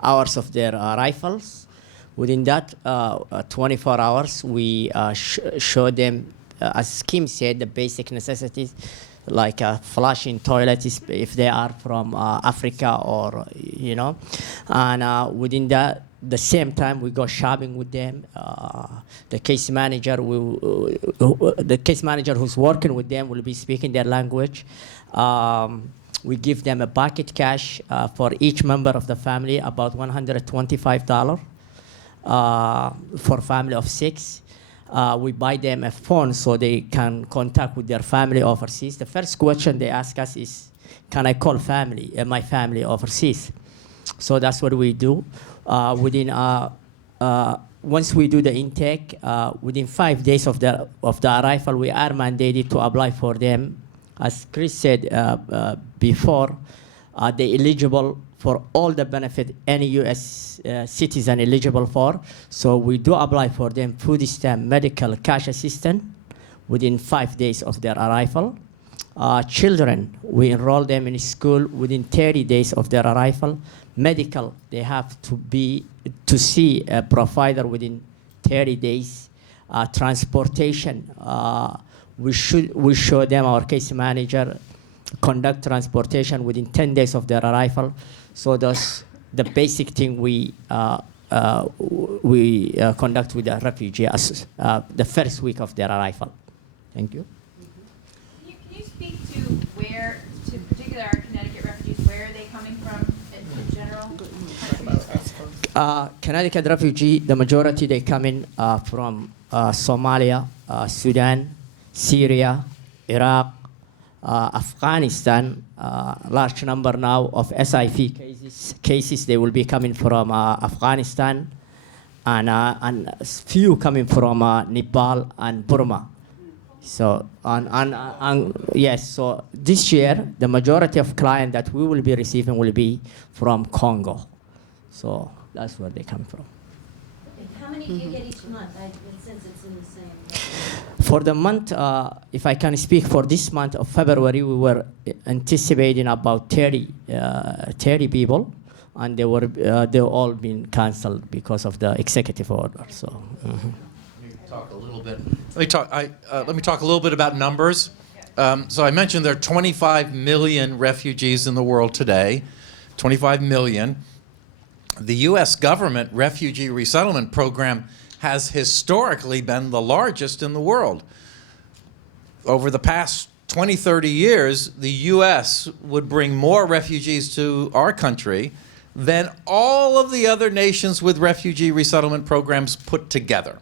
hours of their arrivals. Within that 24 hours, we show them, as Kim said, the basic necessities, like flushing toilets if they are from Africa or, And within that, the same time, we go shopping with them. The case manager who's working with them will be speaking their language. We give them a bucket cash for each member of the family, about $125 for a family of 6. We buy them a phone so they can contact with their family overseas. The first question they ask us is, can I call my family overseas? So that's what we do. Once we do the intake, within 5 days of the arrival, we are mandated to apply for them. As Chris said before, they're eligible for all the benefit any U.S. citizen eligible for. So we do apply for them food stamp, medical, cash assistance within 5 days of their arrival. Children, we enroll them in school within 30 days of their arrival. Medical, they have to see a provider within 30 days. Transportation, we show them, our case manager conduct transportation within 10 days of their arrival. So that's the basic thing we conduct with the refugee the first week of their arrival. Thank you. Can you speak to where, to particular our Connecticut refugees, where are they coming from in general? Connecticut refugee, the majority they come in from Somalia, Sudan, Syria, Iraq, Afghanistan. Large number now of SIV cases they will be coming from Afghanistan, and few coming from Nepal and Burma. So yes, so this year the majority of clients that we will be receiving will be from Congo. So that's where they come from. How many do you get each month, since it's in the same? For the month, if I can speak for this month of February, we were anticipating about 30 people, and they all been canceled because of the executive order. So. Talk a little bit. Let me talk a little bit about numbers. So I mentioned there are 25 million refugees in the world today. 25 million. The U.S. government refugee resettlement program has historically been the largest in the world. Over the past 20, 30 years, the U.S. would bring more refugees to our country than all of the other nations with refugee resettlement programs put together.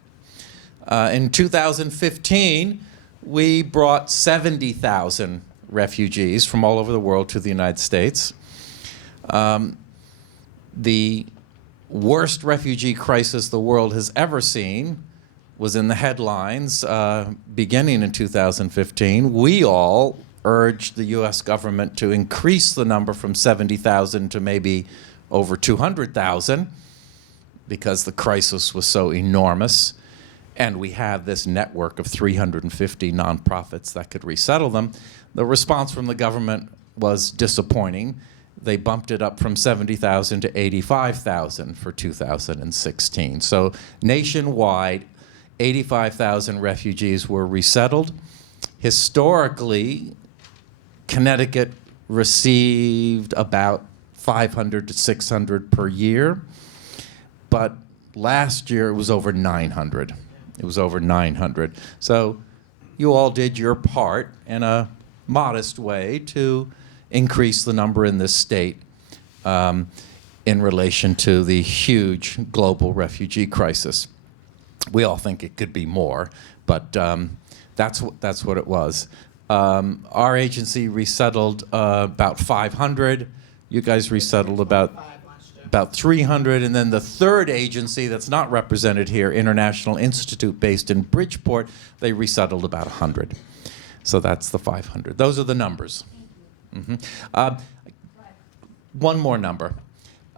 In 2015, we brought 70,000 refugees from all over the world to the United States. The worst refugee crisis the world has ever seen was in the headlines beginning in 2015. We all urged the U.S. government to increase the number from 70,000 to maybe over 200,000 because the crisis was so enormous. And we have this network of 350 nonprofits that could resettle them. The response from the government was disappointing. They bumped it up from 70,000 to 85,000 for 2016. So nationwide, 85,000 refugees were resettled. Historically, Connecticut received about 500 to 600 per year, but last year it was over 900. It was over 900. So you all did your part in a modest way to increase the number in this state in relation to the huge global refugee crisis. We all think it could be more, but that's what it was. Our agency resettled about 500. You guys resettled about 300, and then the third agency that's not represented here, International Institute, based in Bridgeport, they resettled about 100. So that's the 500. Those are the numbers. Mm-hmm. One more number.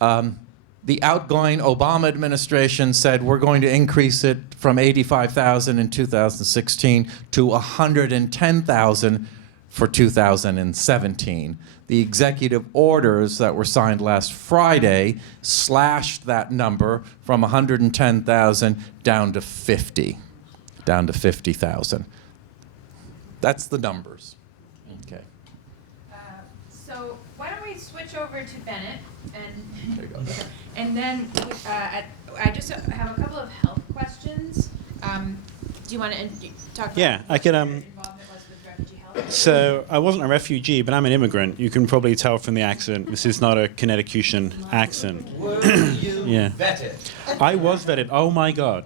The outgoing Obama administration said we're going to increase it from 85,000 in 2016 to 110,000 for 2017. The executive orders that were signed last Friday slashed that number from 110,000 down to 50,000. That's the numbers. Okay. So why don't we switch over to Bennett, and There you go. and then I just have a couple of health questions. Do you want to talk about Yeah, I could, what your involvement was with refugee health? So I wasn't a refugee, but I'm an immigrant. You can probably tell from the accent. This is not a Connecticutian accent. Were you Yeah. vetted? I was vetted. Oh my God.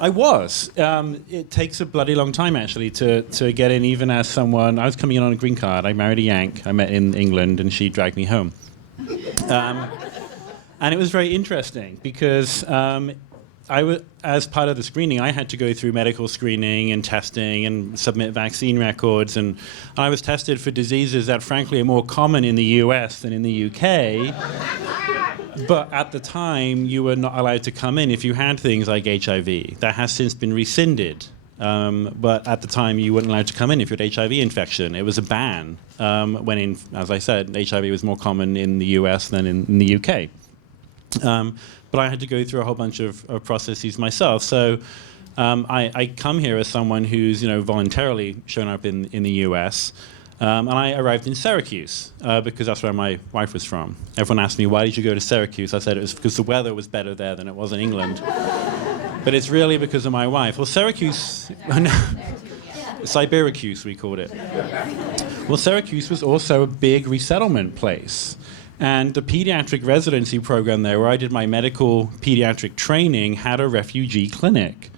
I was. It takes a bloody long time actually to get in, even as someone. I was coming in on a green card. I married a Yank. I met in England, and she dragged me home. And it was very interesting because as part of the screening, I had to go through medical screening and testing and submit vaccine records, and I was tested for diseases that, frankly, are more common in the US than in the UK. But at the time, you were not allowed to come in if you had things like HIV. That has since been rescinded. But at the time, you weren't allowed to come in if you had HIV infection. It was a ban. When, as I said, HIV was more common in the US than in the UK. But I had to go through a whole bunch of processes myself. So I come here as someone who's voluntarily shown up in the US. And I arrived in Syracuse because that's where my wife was from. Everyone asked me, why did you go to Syracuse? I said it was because the weather was better there than it was in England. But it's really because of my wife. Well, Syracuse, Syracuse we called it. Well, Syracuse was also a big resettlement place. And the pediatric residency program there, where I did my medical pediatric training, had a refugee clinic.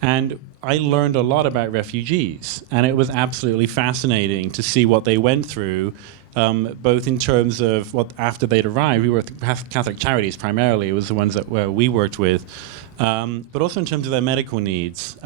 And I learned a lot about refugees. And it was absolutely fascinating to see what they went through, both in terms of what after they'd arrived. We were with Catholic Charities primarily. It was the ones that we worked with. But also in terms of their medical needs.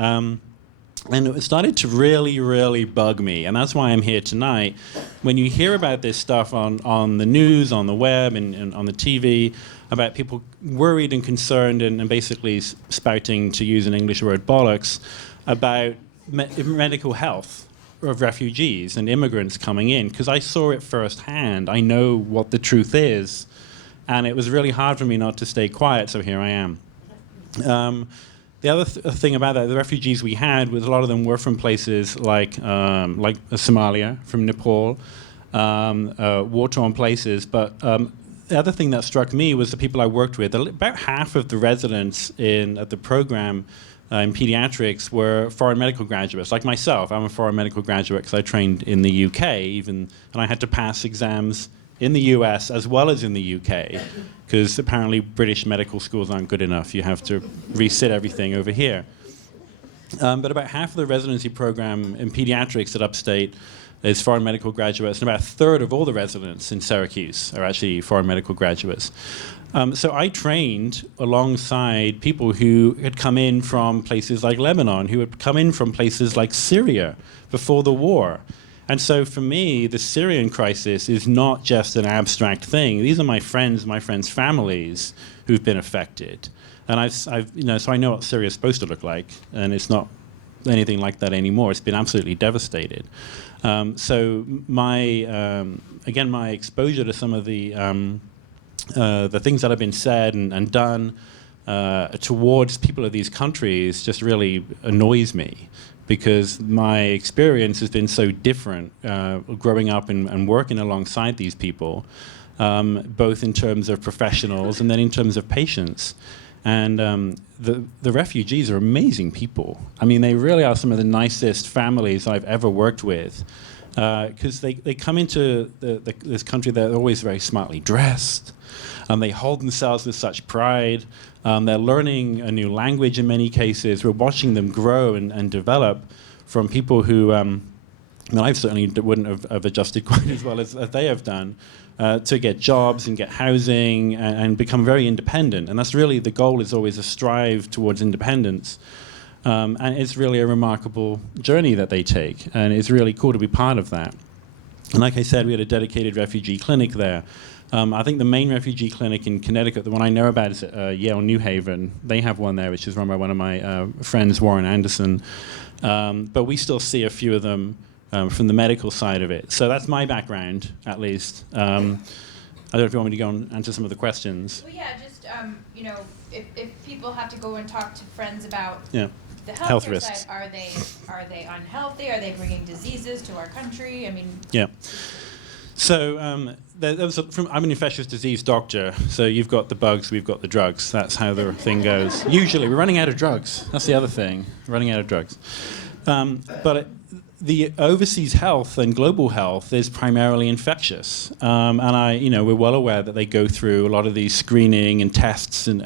And it started to really, really bug me. And that's why I'm here tonight. When you hear about this stuff on the news, on the web, and on the TV, about people worried and concerned and basically spouting, to use an English word, bollocks, about medical health of refugees and immigrants coming in, because I saw it firsthand. I know what the truth is. And it was really hard for me not to stay quiet, so here I am. The other thing about that, the refugees we had, was a lot of them were from places like Somalia, from Nepal, war-torn places. But the other thing that struck me was the people I worked with. About half of the residents at the program in pediatrics were foreign medical graduates, like myself. I'm a foreign medical graduate because I trained in the UK, and I had to pass exams in the US as well as in the UK, because apparently British medical schools aren't good enough. You have to resit everything over here. But about half of the residency program in pediatrics at Upstate is foreign medical graduates, and about a third of all the residents in Syracuse are actually foreign medical graduates. So I trained alongside people who had come in from places like Lebanon, who had come in from places like Syria before the war. And so for me, the Syrian crisis is not just an abstract thing. These are my friends' families who've been affected. And so I know what Syria is supposed to look like, and it's not anything like that anymore. It's been absolutely devastated. So my exposure to some of the things that have been said and done towards people of these countries just really annoys me, because my experience has been so different growing up and working alongside these people, both in terms of professionals and then in terms of patients. And the refugees are amazing people. I mean, they really are some of the nicest families I've ever worked with, because they come into this country, they're always very smartly dressed, they hold themselves with such pride. They're learning a new language in many cases. We're watching them grow and develop from people who, I certainly wouldn't have adjusted quite as well as they have done, to get jobs and get housing and become very independent. And that's really the goal, is always a strive towards independence. And it's really a remarkable journey that they take. And it's really cool to be part of that. And like I said, we had a dedicated refugee clinic there. I think the main refugee clinic in Connecticut, the one I know about, is at Yale New Haven. They have one there, which is run by one of my friends, Warren Anderson. But we still see a few of them from the medical side of it. So that's my background, at least. I don't know if you want me to go and answer some of the questions. Well, yeah, just, if people have to go and talk to friends about Yeah. the Health healthcare risks. side, are they unhealthy? Are they bringing diseases to our country? I mean... Yeah. So I'm an infectious disease doctor, so you've got the bugs, we've got the drugs. That's how the thing goes. Usually, we're running out of drugs. That's the other thing, running out of drugs. But the overseas health and global health is primarily infectious, we're well aware that they go through a lot of these screening and tests and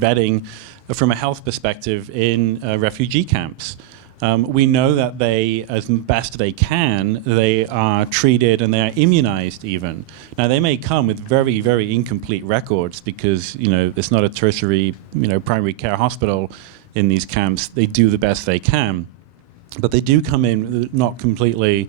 vetting from a health perspective in refugee camps. We know that they, as best they can, they are treated and they are immunized even. Now, they may come with very, very incomplete records because, it's not a tertiary, primary care hospital in these camps. They do the best they can. But they do come in not completely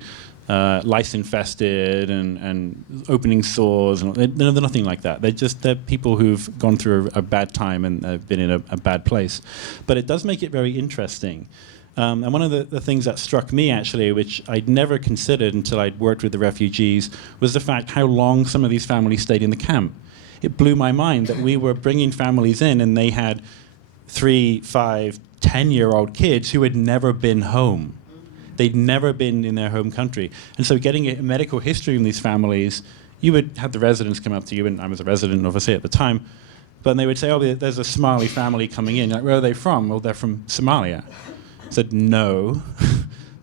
lice-infested and opening sores. And they're nothing like that. They're people who've gone through a bad time and have been in a bad place. But it does make it very interesting. And one of the things that struck me, actually, which I'd never considered until I'd worked with the refugees, was the fact how long some of these families stayed in the camp. It blew my mind that we were bringing families in and they had 3, 5, 10-year-old kids who had never been home. They'd never been in their home country. And so getting a medical history in these families, you would have the residents come up to you, and I was a resident, obviously, at the time, but they would say, oh, there's a Somali family coming in. Like, where are they from? Well, they're from Somalia. I said, no.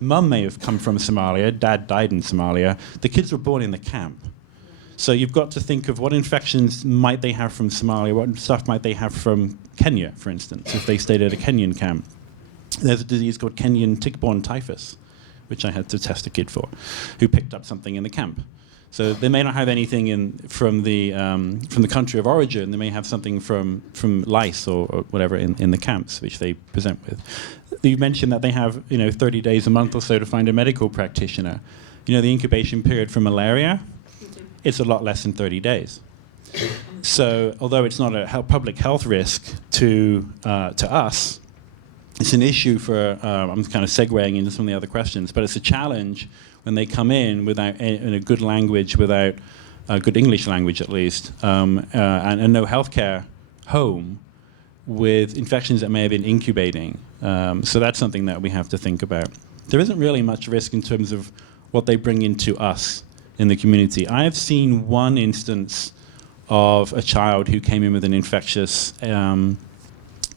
Mum may have come from Somalia. Dad died in Somalia. The kids were born in the camp. So you've got to think of what infections might they have from Somalia, what stuff might they have from Kenya, for instance, if they stayed at a Kenyan camp. There's a disease called Kenyan tick-borne typhus, which I had to test a kid for, who picked up something in the camp. So they may not have anything from the country of origin. They may have something from lice or whatever in the camps, which they present with. You mentioned that they have 30 days a month or so to find a medical practitioner. The incubation period for malaria, it's a lot less than 30 days. So although it's not a public health risk to us, it's an issue for, I'm kind of segueing into some of the other questions, but it's a challenge when they come in without in a good language, without a good English language at least, and no healthcare home with infections that may have been incubating. So that's something that we have to think about. There isn't really much risk in terms of what they bring into us in the community. I have seen one instance of a child who came in with an infectious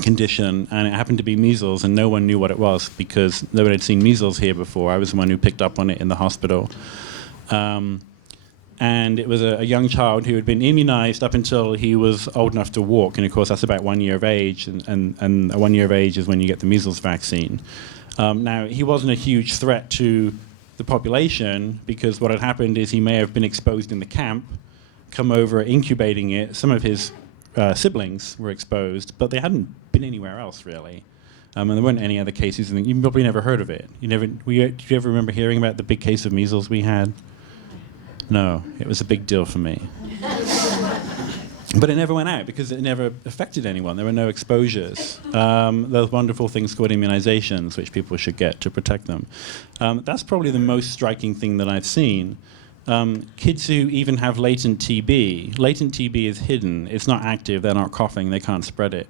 condition, and it happened to be measles, and no one knew what it was because no one had seen measles here before. I was the one who picked up on it in the hospital. And it was a young child who had been immunized up until he was old enough to walk, and of course that's about 1 year of age, and 1 year of age is when you get the measles vaccine. Now, he wasn't a huge threat to the population because what had happened is he may have been exposed in the camp, come over incubating it. Some of his siblings were exposed, but they hadn't been anywhere else really. And there weren't any other cases. And you probably never heard of it. Did you ever remember hearing about the big case of measles we had? No, it was a big deal for me. But it never went out because it never affected anyone. There were no exposures. Those wonderful things called immunizations, which people should get to protect them. That's probably the most striking thing that I've seen. Kids who even have latent TB. Latent TB is hidden. It's not active. They're not coughing. They can't spread it.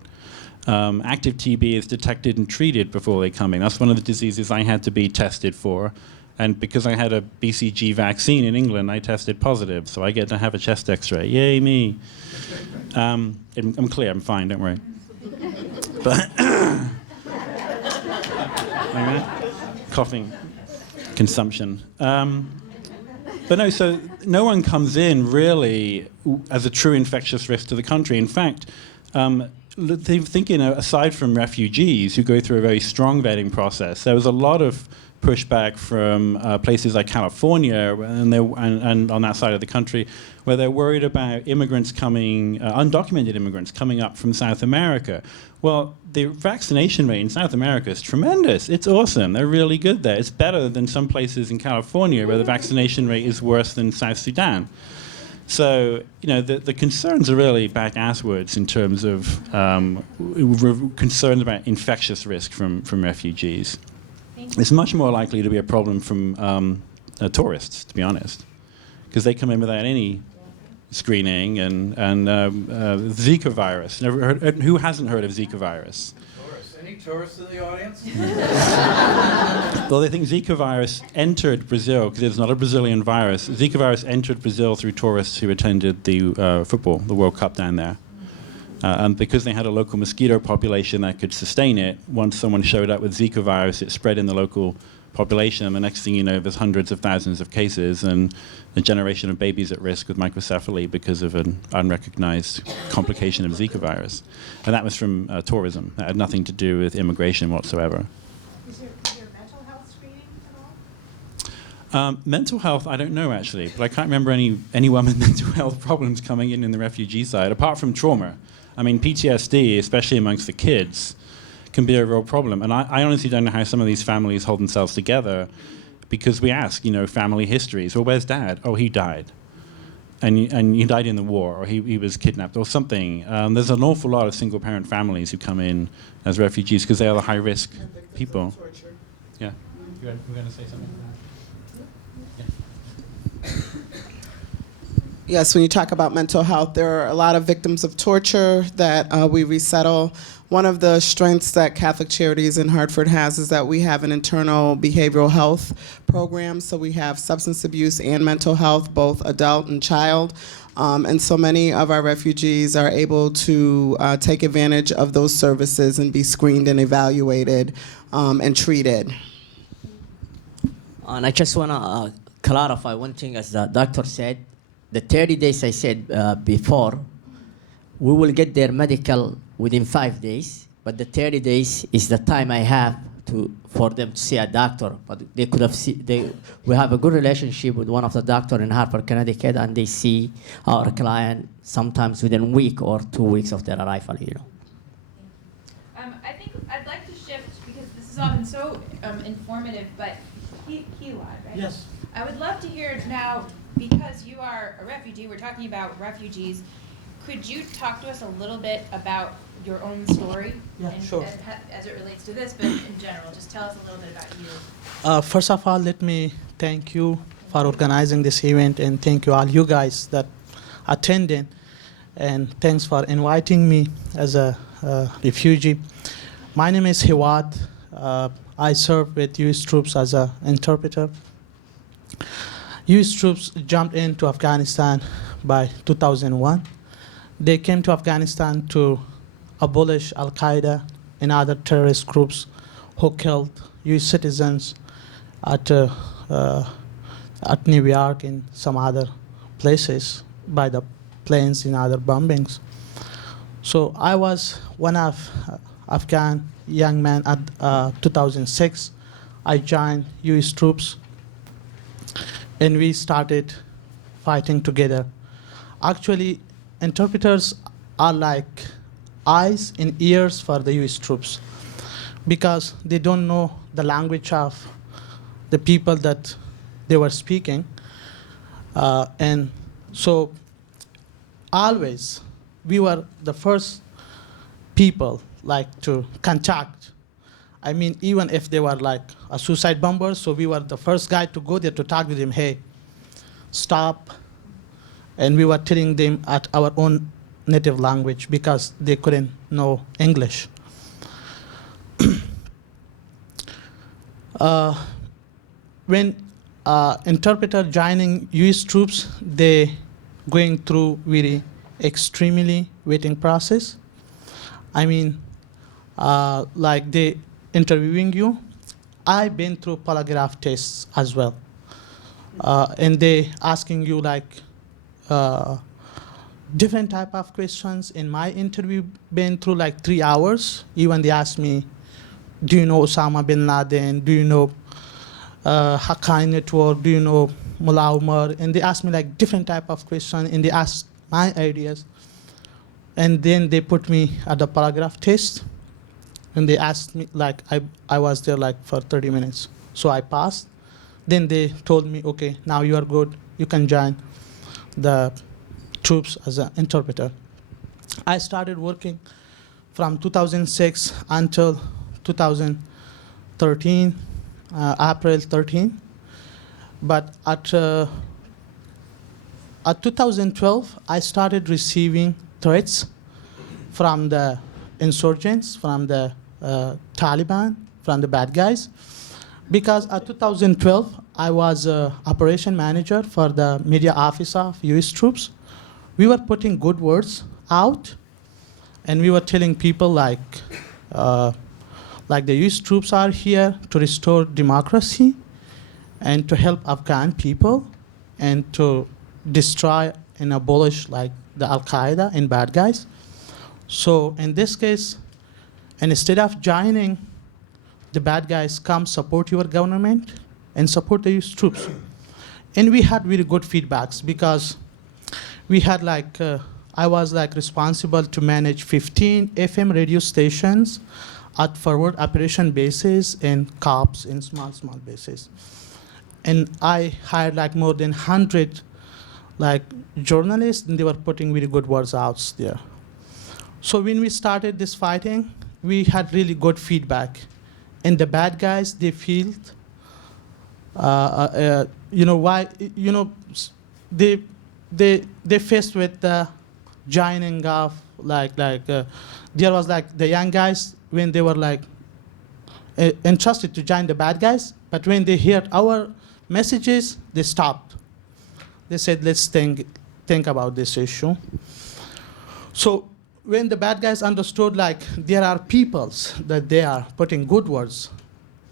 Active TB is detected and treated before they come in. That's one of the diseases I had to be tested for. And because I had a BCG vaccine in England, I tested positive. So I get to have a chest x-ray. Yay, me. I'm clear. I'm fine. Don't worry. But coughing, consumption. But no, so no one comes in really as a true infectious risk to the country. In fact, thinking aside from refugees who go through a very strong vetting process, there was a lot of pushback from places like California and on that side of the country, where they're worried about immigrants coming, undocumented immigrants coming up from South America. Well, the vaccination rate in South America is tremendous. It's awesome. They're really good there. It's better than some places in California where the vaccination rate is worse than South Sudan. So, the concerns are really back asswards in terms of concerns about infectious risk from refugees. It's much more likely to be a problem from tourists, to be honest, because they come in without any screening and Zika virus. Who hasn't heard of Zika virus? Any tourists in the audience? Well, they think Zika virus entered Brazil because it's not a Brazilian virus. Zika virus entered Brazil through tourists who attended the World Cup down there. And because they had a local mosquito population that could sustain it, once someone showed up with Zika virus, it spread in the local population, and the next thing you know, there's hundreds of thousands of cases and a generation of babies at risk with microcephaly because of an unrecognized complication of Zika virus. And that was from tourism. That had nothing to do with immigration whatsoever. Is there mental health screening at all? Mental health, I don't know actually, but I can't remember anyone with mental health problems coming in the refugee side, apart from trauma. I mean, PTSD, especially amongst the kids, can be a real problem. And I honestly don't know how some of these families hold themselves together, because we ask, family histories. Well, where's Dad? Oh, he died. And he died in the war, or he was kidnapped, or something. There's an awful lot of single-parent families who come in as refugees because they are the high-risk people. Yeah. You were going to say something? Yes, when you talk about mental health, there are a lot of victims of torture that we resettle. One of the strengths that Catholic Charities in Hartford has is that we have an internal behavioral health program. So we have substance abuse and mental health, both adult and child. And so many of our refugees are able to take advantage of those services and be screened and evaluated and treated. And I just want to clarify one thing, as the doctor said. The 30 days I said before, we will get their medical within 5 days, but the 30 days is the time I have for them to see a doctor. But they could have we have a good relationship with one of the doctors in Hartford, Connecticut, and they see our client sometimes within a week or 2 weeks of their arrival. I think I'd like to shift, because this has all been so informative, but Kiwad, right? Yes. I would love to hear now, because you are a refugee, we're talking about refugees, could you talk to us a little bit about your own story? Yeah, and, sure. As it relates to this, but in general, just tell us a little bit about you. First of all, let me thank you for organizing this event, and thank you all you guys that attended, and thanks for inviting me as a refugee. My name is Hiwat. I serve with U.S. troops as an interpreter. U.S. troops jumped into Afghanistan by 2001. They came to Afghanistan to abolish Al-Qaeda and other terrorist groups who killed U.S. citizens at New York and some other places by the planes and other bombings. So I was one of Afghan young men at 2006. I joined U.S. troops, and we started fighting together. Actually, interpreters are like eyes and ears for the U.S. troops, because they don't know the language of the people that they were speaking. And so always we were the first people to contact. I mean, even if they were like a suicide bomber, so we were the first guy to go there to talk with him, hey, stop. And we were telling them at our own native language because they couldn't know English. When interpreter joining U.S. troops, they going through very extremely waiting process. I mean, like they interviewing you. I've been through polygraph tests as well. And they asking you different type of questions. In my interview, been through 3 hours. Even they asked me, do you know Osama bin Laden? Do you know Haqqani Network? Do you know Mullah Umar? And they asked me different type of questions, and they asked my ideas. And then they put me at the polygraph test, and they asked me, I was there for 30 minutes. So I passed. Then they told me, okay, now you are good. You can join the troops as an interpreter. I started working from 2006 until 2013, April 13. But at 2012, I started receiving threats from the insurgents, from the Taliban, from the bad guys. Because at 2012, I was operation manager for the media office of U.S. troops. We were putting good words out, and we were telling people Like the US troops are here to restore democracy and to help Afghan people and to destroy and abolish like the Al-Qaeda and bad guys. So in this case, and instead of joining the bad guys, come support your government and support the US troops. And we had really good feedbacks because we had like, I was like responsible to manage 15 FM radio stations at forward operation bases and COPs in small bases. And I hired like more than 100 like journalists, and they were putting really good words out there. So when we started this fighting, we had really good feedback. And the bad guys, they feel, you know, why, you know, they faced with the joining of there was like the young guys when they were like entrusted to join the bad guys, but when they heard our messages, they stopped. They said, let's think about this issue. So when the bad guys understood like there are peoples that they are putting good words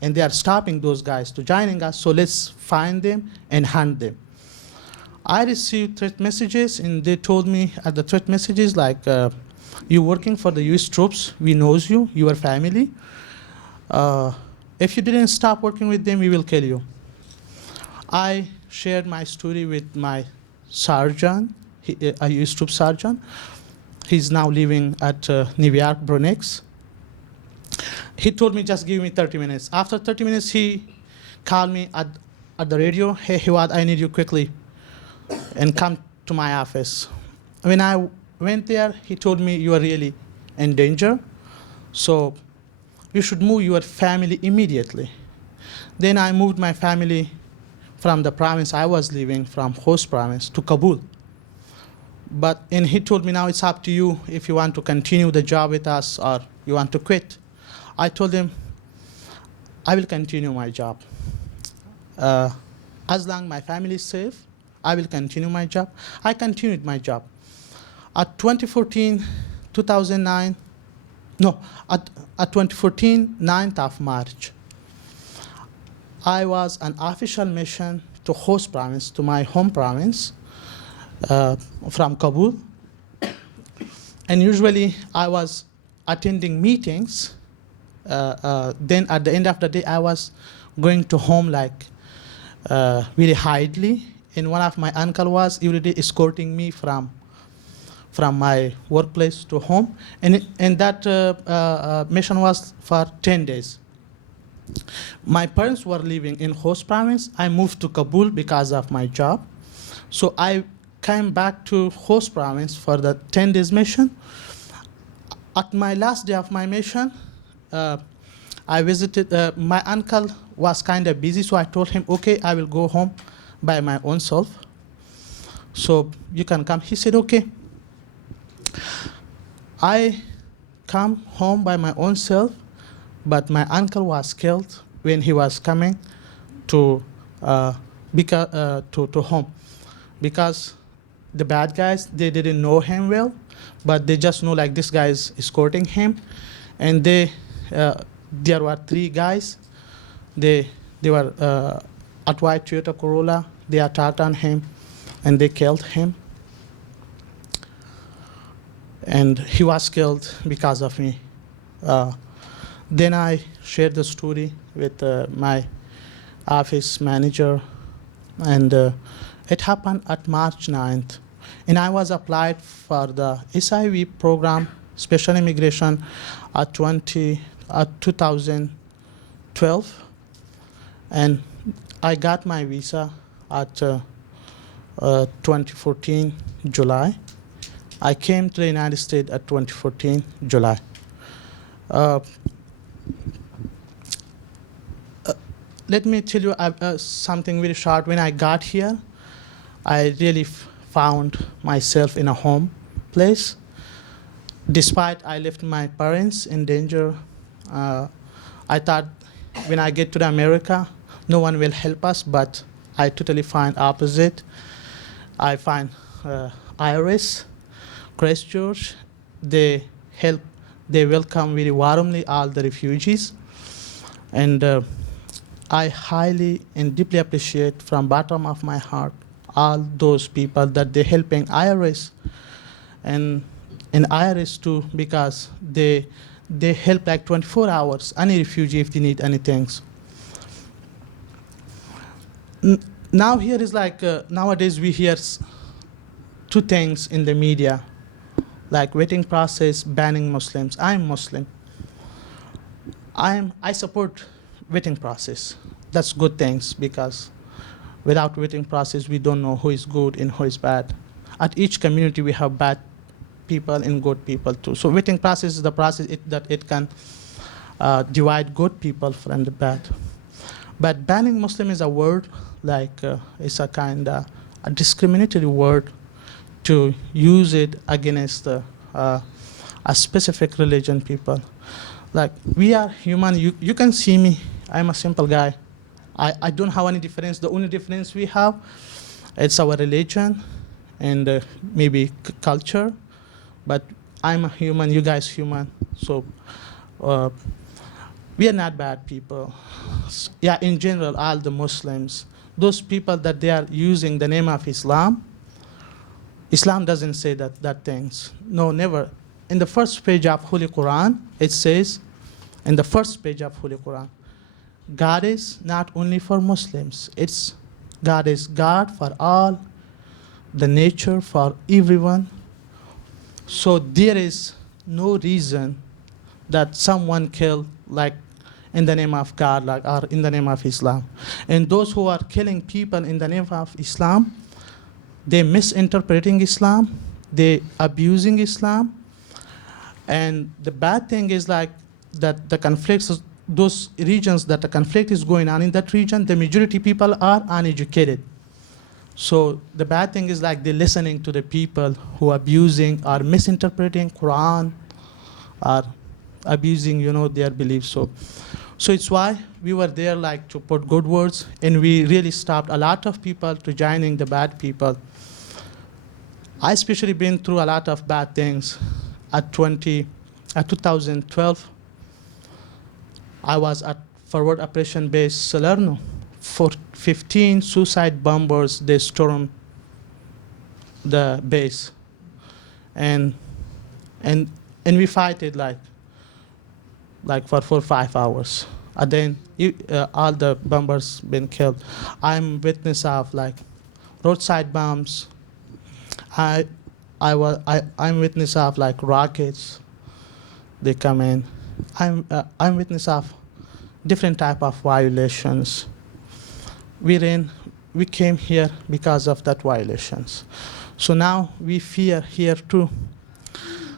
and they are stopping those guys to joining us, so let's find them and hunt them. I received threat messages, and they told me at the threat messages like, you're working for the US troops, we knows you, your family. If you didn't stop working with them, we will kill you. I shared my story with my sergeant, a US troop sergeant. He's now living at New York, Bronx. He told me, just give me 30 minutes. After 30 minutes, he called me at the radio, hey, Hiwad, I need you quickly, and come to my office. When I went there, he told me, you are really in danger, so you should move your family immediately. Then I moved my family from the province I was living, from host province, to Kabul. And he told me, now it's up to you if you want to continue the job with us or you want to quit. I told him, I will continue my job. As long as my family is safe, I will continue my job. I continued my job. At 2014, 9th of March, I was on official mission to host province, to my home province, from Kabul. And usually I was attending meetings. Then at the end of the day, I was going to home like very hurriedly. And one of my uncle was every day escorting me from my workplace to home. And that mission was for 10 days. My parents were living in host province. I moved to Kabul because of my job. So I came back to host province for the 10 days mission. At my last day of my mission, I visited, my uncle was kind of busy, so I told him, okay, I will go home by my own self. So you can come. He said, okay. I come home by my own self, but my uncle was killed when he was coming to home, because the bad guys, they didn't know him well, but they just know like this guy is escorting him, and there were 3 guys. They were at white Toyota Corolla. They attacked on him, and they killed him. And he was killed because of me. Then I shared the story with my office manager, and it happened at March 9th. And I was applied for the SIV program, Special Immigration, at 2012. And I got my visa at 2014 July. I came to the United States at 2014 July. Let me tell you something very short. When I got here, I really found myself in a home place. Despite I left my parents in danger, I thought when I get to America, no one will help us, but I totally find opposite. I find IRS, Christchurch, they welcome very warmly all the refugees. And I highly and deeply appreciate from bottom of my heart all those people that they're helping IRS and IRS too, because they help like 24 hours any refugee if they need anything. Now here is like nowadays we hear two things in the media, like vetting process, banning Muslims. I'm Muslim. I support vetting process. That's good things, because without vetting process, we don't know who is good and who is bad. At each community, we have bad people and good people too. So vetting process is the process that it can divide good people from the bad. But banning Muslim is a word, like it's a kind of a discriminatory word to use it against a specific religion people. Like, we are human. You can see me. I'm a simple guy. I don't have any difference. The only difference we have, it's our religion and maybe culture. But I'm a human. You guys human. So we are not bad people. Yeah, in general, all the Muslims, those people that they are using the name of Islam, Islam doesn't say that things. No, never. In the first page of Holy Quran, it says, in the first page of Holy Quran, God is not only for Muslims. God is God for all, the nature for everyone. So there is no reason that someone kill like in the name of God, like, or in the name of Islam. And those who are killing people in the name of Islam, they misinterpreting Islam, they abusing Islam. And the bad thing is like that the conflicts, those regions that the conflict is going on in that region, the majority people are uneducated. So the bad thing is like they're listening to the people who are abusing or misinterpreting Quran or abusing, their beliefs. So it's why we were there like to put good words, and we really stopped a lot of people to joining the bad people. I especially been through a lot of bad things. At 2012, I was at Forward Operation Base Salerno. For 15 suicide bombers, they stormed the base, and we fight it like for 4 or 5 hours. And then all the bombers been killed. I'm witness of like roadside bombs. I'm witness of like rockets. They come in. I'm witness of different type of violations. We came here because of that violations. So now we fear here too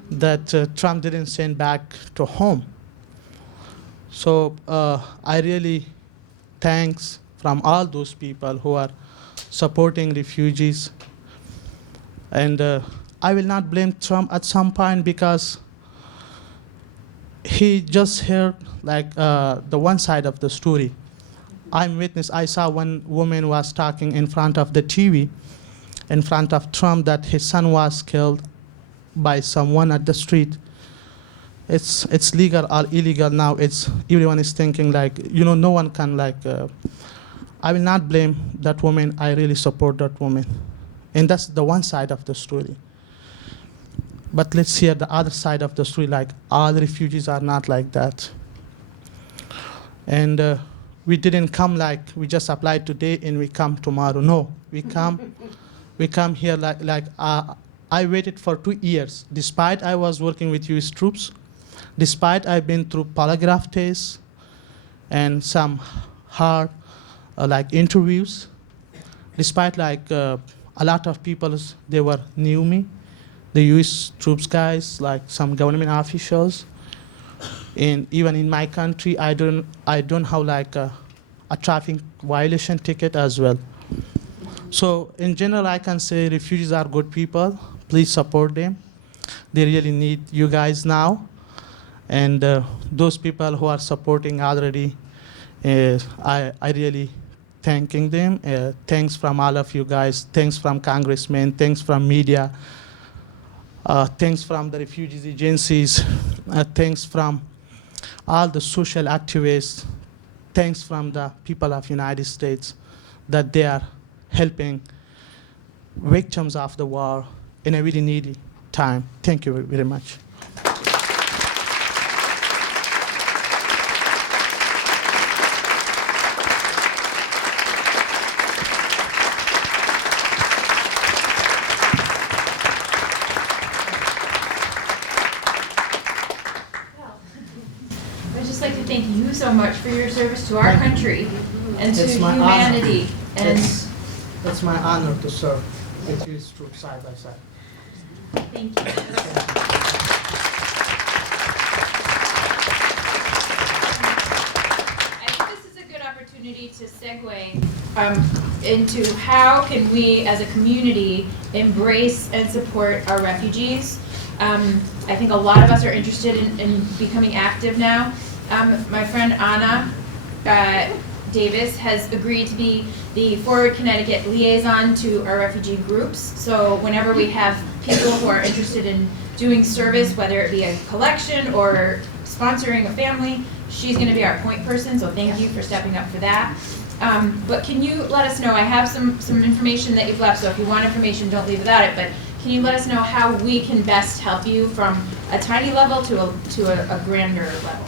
that Trump didn't send back to home. So I really thanks from all those people who are supporting refugees. And I will not blame Trump at some point, because he just heard like the one side of the story. I'm witness. I saw one woman was talking in front of the TV, in front of Trump, that his son was killed by someone at the street. It's legal or illegal now. Everyone is thinking like, no one can like. I will not blame that woman. I really support that woman, and that's the one side of the story. But let's hear the other side of the story. Like, all refugees are not like that. And we didn't come like we just applied today and we come tomorrow. No, we come here like I waited for 2 years. Despite I was working with U.S. troops, despite I've been through polygraph tests and some hard like interviews, despite like a lot of people, they were knew me, the U.S. troops guys, like some government officials. And even in my country, I don't have like a traffic violation ticket as well. So in general, I can say refugees are good people. Please support them. They really need you guys now. And those people who are supporting already, I really thanking them. Thanks from all of you guys. Thanks from congressmen. Thanks from media. Thanks from the refugees agencies. Thanks from all the social activists. thanks from the people of United States that they are helping victims of the war in a really needy time. Thank you very much. I'd just like to thank you so much for your service to our country and to It's my honor. humanity. And It's my honor to serve with these troops side by side. thank you. I think this is a good opportunity to segue into how can we as a community embrace and support our refugees. I think a lot of us are interested in becoming active now. My friend Anna Davis has agreed to be the Forward Connecticut liaison to our refugee groups. So whenever we have people who are interested in doing service, whether it be a collection or sponsoring a family, she's going to be our point person. So thank you for stepping up for that. But can you let us know, I have some information that you've left, so if you want information, don't leave without it, but can you let us know how we can best help you from a tiny level to a grander level?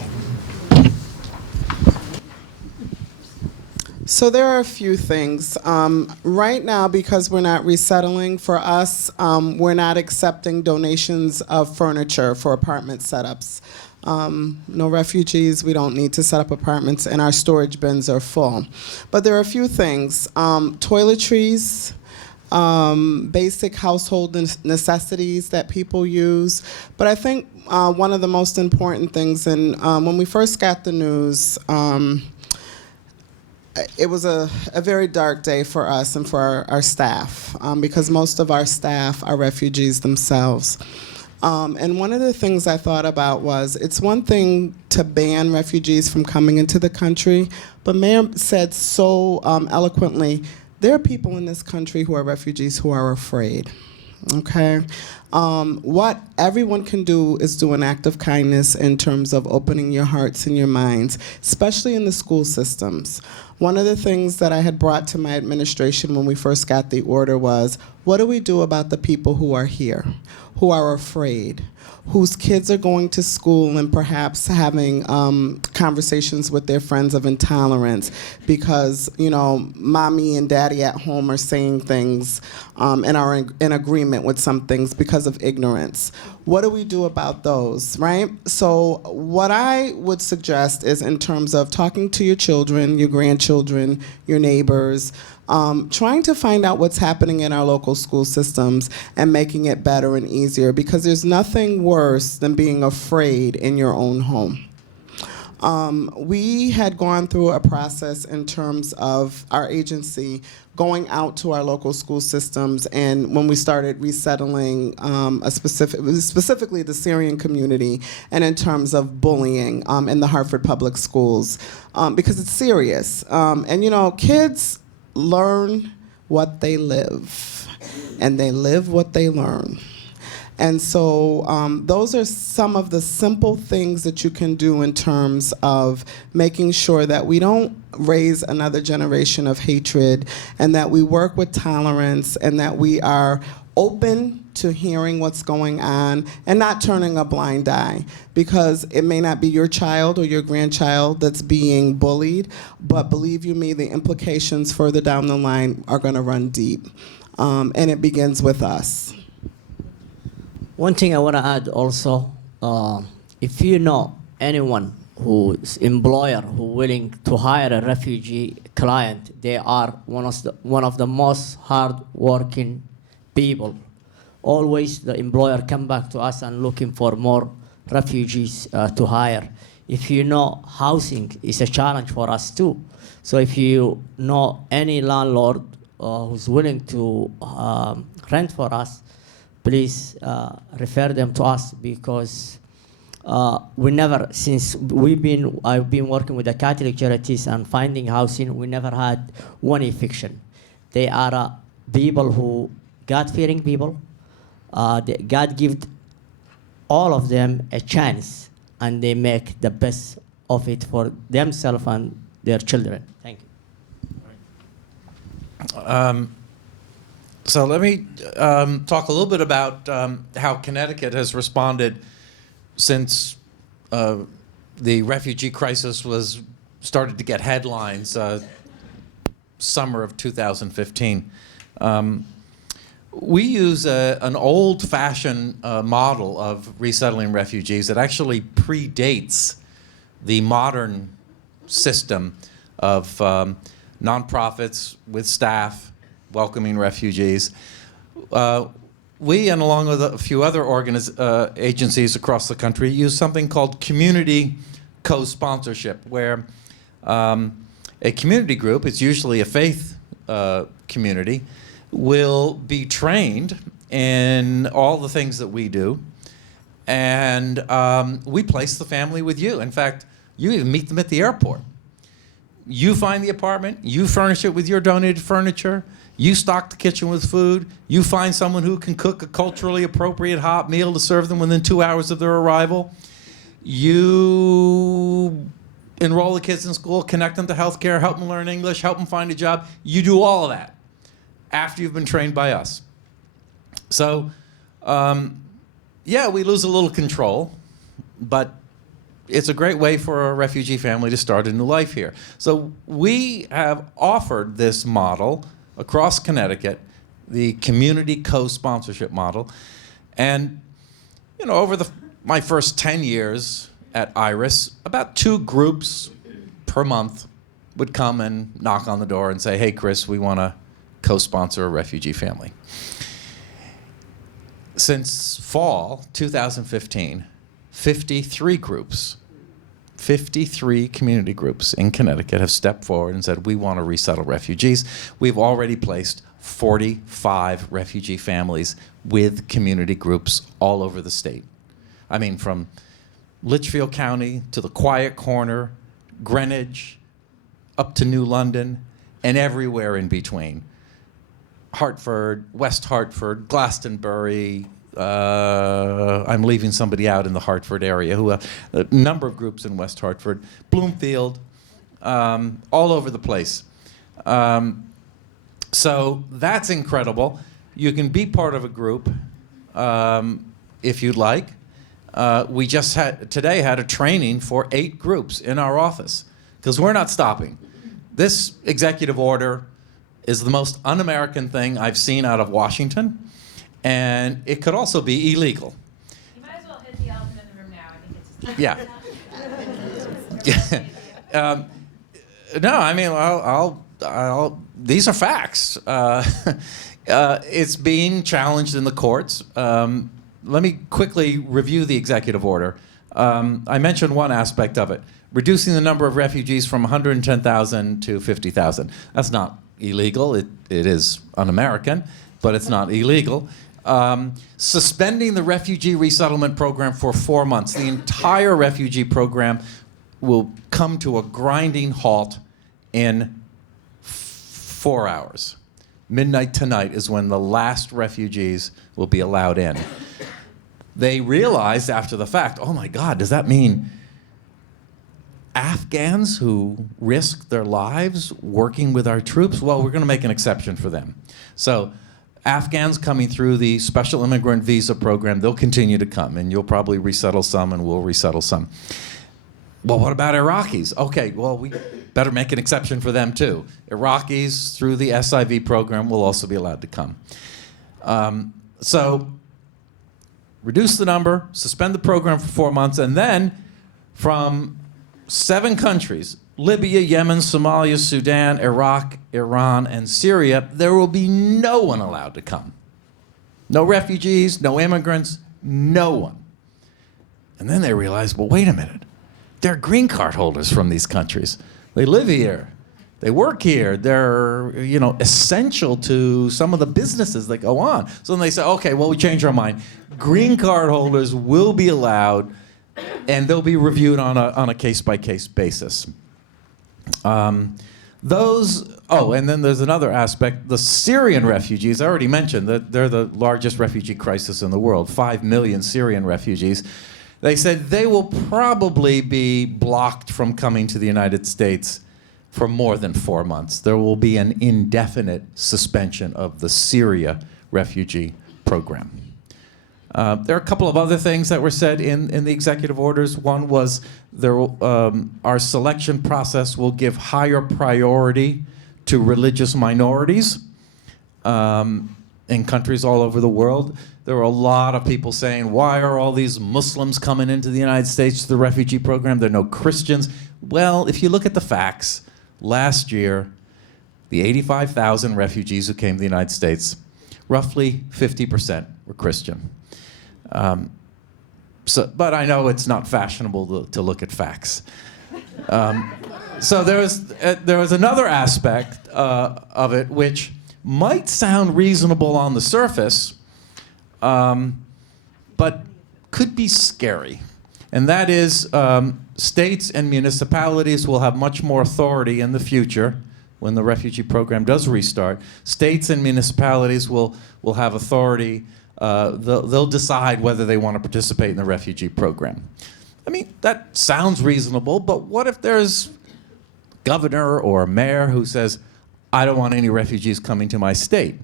So there are a few things. Right now, because we're not resettling, for us, we're not accepting donations of furniture for apartment setups. No refugees, we don't need to set up apartments, and our storage bins are full. But there are a few things. Toiletries, basic household necessities that people use. But I think one of the most important things, and when we first got the news, it was a very dark day for us and for our staff, because most of our staff are refugees themselves. And one of the things I thought about was, it's one thing to ban refugees from coming into the country, but Mayor said so eloquently, there are people in this country who are refugees who are afraid, okay? What everyone can do is do an act of kindness in terms of opening your hearts and your minds, especially in the school systems. One of the things that I had brought to my administration when we first got the order was, what do we do about the people who are here, who are afraid, whose kids are going to school and perhaps having conversations with their friends of intolerance because, you know, mommy and daddy at home are saying things and are in agreement with some things because of ignorance. What do we do about those, right? So what I would suggest is, in terms of talking to your children, your grandchildren, your neighbors, trying to find out what's happening in our local school systems and making it better and easier, because there's nothing worse than being afraid in your own home. We had gone through a process in terms of our agency going out to our local school systems, and when we started resettling specifically the Syrian community, and in terms of bullying in the Hartford Public Schools, because it's serious. And you know, kids learn what they live, and they live what they learn. And so those are some of the simple things that you can do in terms of making sure that we don't raise another generation of hatred, and that we work with tolerance, and that we are open to hearing what's going on and not turning a blind eye, because it may not be your child or your grandchild that's being bullied, but believe you me, the implications further down the line are going to run deep. And it begins with us. One thing I want to add also, if you know anyone who's employer who willing to hire a refugee client, they are one of the most hard-working people. Always the employer come back to us and looking for more refugees to hire. If you know housing is a challenge for us too. So if you know any landlord who's willing to rent for us, please refer them to us, because we never, since I've been working with the Catholic charities and finding housing, we never had one eviction. They are people who, God-fearing people. God give all of them a chance, and they make the best of it for themselves and their children. Thank you. So let me talk a little bit about how Connecticut has responded since the refugee crisis was started to get headlines summer of 2015. We use an old-fashioned model of resettling refugees that actually predates the modern system of nonprofits with staff welcoming refugees. We, and along with a few other agencies across the country, use something called community co-sponsorship, where a community group, it's usually a faith community, will be trained in all the things that we do, and we place the family with you. In fact, you even meet them at the airport. You find the apartment, you furnish it with your donated furniture, you stock the kitchen with food, you find someone who can cook a culturally appropriate hot meal to serve them within 2 hours of their arrival. You enroll the kids in school, connect them to healthcare, help them learn English, help them find a job. You do all of that after you've been trained by us. So, yeah, we lose a little control, but it's a great way for a refugee family to start a new life here. So we have offered this model across Connecticut, the community co-sponsorship model. And, you know, over my first 10 years at IRIS, about 2 groups per month would come and knock on the door and say, hey, Chris, we want to co-sponsor a refugee family. Since fall 2015, 53 groups, 53 community groups in Connecticut have stepped forward and said, we want to resettle refugees. We've already placed 45 refugee families with community groups all over the state. I mean, from Litchfield County to the Quiet Corner, Greenwich, up to New London, and everywhere in between. Hartford, West Hartford, Glastonbury, I'm leaving somebody out in the Hartford area, a number of groups in West Hartford, Bloomfield, all over the place. So that's incredible. You can be part of a group if you'd like. We just today had a training for 8 groups in our office, because we're not stopping. This executive order is the most un-American thing I've seen out of Washington. And it could also be illegal. You might as well hit the elephant in the room now. I think it's Yeah. No, I mean, these are facts. It's being challenged in the courts. Let me quickly review the executive order. I mentioned one aspect of it, reducing the number of refugees from 110,000 to 50,000. That's not illegal. It is un-American, but it's not illegal. Suspending the refugee resettlement program for 4 months. The entire refugee program will come to a grinding halt in 4 hours. Midnight tonight is when the last refugees will be allowed in. They realized after the fact, oh my God, does that mean Afghans who risk their lives working with our troops? Well, we're going to make an exception for them. So Afghans coming through the special immigrant visa program, they'll continue to come, and you'll probably resettle some, and we'll resettle some. Well, what about Iraqis? Okay, well, we better make an exception for them too. Iraqis through the SIV program will also be allowed to come. So reduce the number, suspend the program for 4 months, and then from 7 countries, Libya, Yemen, Somalia, Sudan, Iraq, Iran, and Syria, there will be no one allowed to come. No refugees, no immigrants, no one. And then they realized, well, wait a minute. They're green card holders from these countries. They live here. They work here. They're, essential to some of the businesses that go on. So then they say, okay, well, we changed our mind. Green card holders will be allowed, and they'll be reviewed on a case-by-case basis. And then there's another aspect. The Syrian refugees, I already mentioned that they're the largest refugee crisis in the world, 5 million Syrian refugees. They said they will probably be blocked from coming to the United States for more than 4 months. There will be an indefinite suspension of the Syria refugee program. There are a couple of other things that were said in the executive orders. One was our selection process will give higher priority to religious minorities in countries all over the world. There were a lot of people saying, why are all these Muslims coming into the United States to the refugee program? There are no Christians. Well, if you look at the facts, last year, the 85,000 refugees who came to the United States, roughly 50% were Christian. But I know it's not fashionable to look at facts. So there was another aspect of it which might sound reasonable on the surface, but could be scary. And that is states and municipalities will have much more authority in the future when the refugee program does restart. States and municipalities will have authority. They'll decide whether they want to participate in the refugee program. I mean, that sounds reasonable, but what if there's a governor or a mayor who says, I don't want any refugees coming to my state?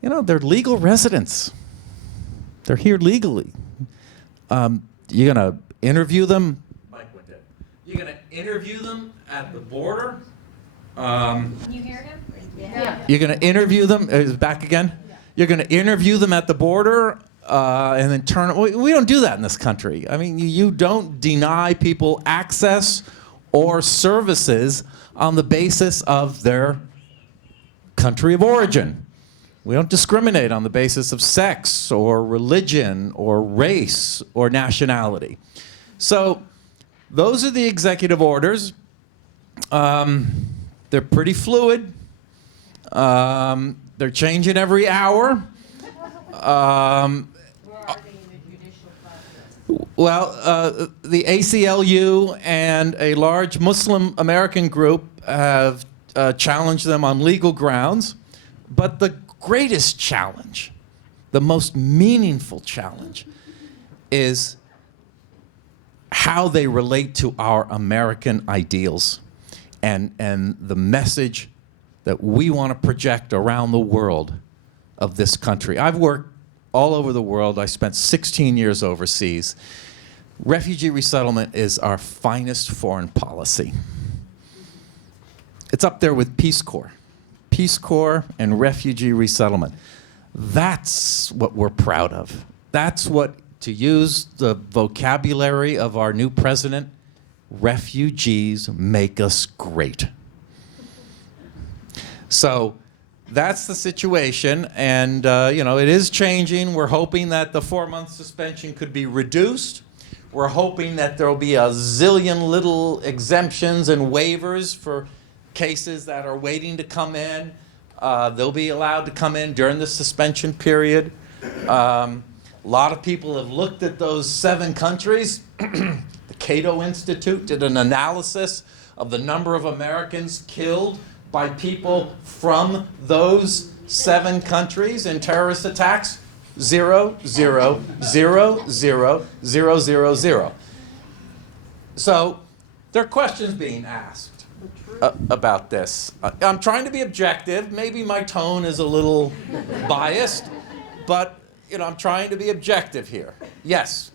You know, they're legal residents. They're here legally. You're going to interview them? Mike went dead. You're going to interview them at the border? Can you hear him? Yeah. You're going to interview them? Is it back again? You're going to interview them at the border and then turn. We don't do that in this country. I mean, you don't deny people access or services on the basis of their country of origin. We don't discriminate on the basis of sex or religion or race or nationality. So those are the executive orders. They're pretty fluid. They're changing every hour. Well, the ACLU and a large Muslim American group have challenged them on legal grounds. But the greatest challenge, the most meaningful challenge, is how they relate to our American ideals and the message that we want to project around the world of this country. I've worked all over the world. I spent 16 years overseas. Refugee resettlement is our finest foreign policy. It's up there with Peace Corps. Peace Corps and refugee resettlement. That's what we're proud of. That's what, to use the vocabulary of our new president, refugees make us great. So that's the situation, and it is changing. We're hoping that the 4-month suspension could be reduced. We're hoping that there will be a zillion little exemptions and waivers for cases that are waiting to come in. They'll be allowed to come in during the suspension period. A lot of people have looked at those 7 countries. The Cato Institute did an analysis of the number of Americans killed by people from those 7 countries in terrorist attacks. 0, 0, 0, 0, 0, 0, 0. So there are questions being asked about this. I'm trying to be objective. Maybe my tone is a little biased, but I'm trying to be objective here. Yes.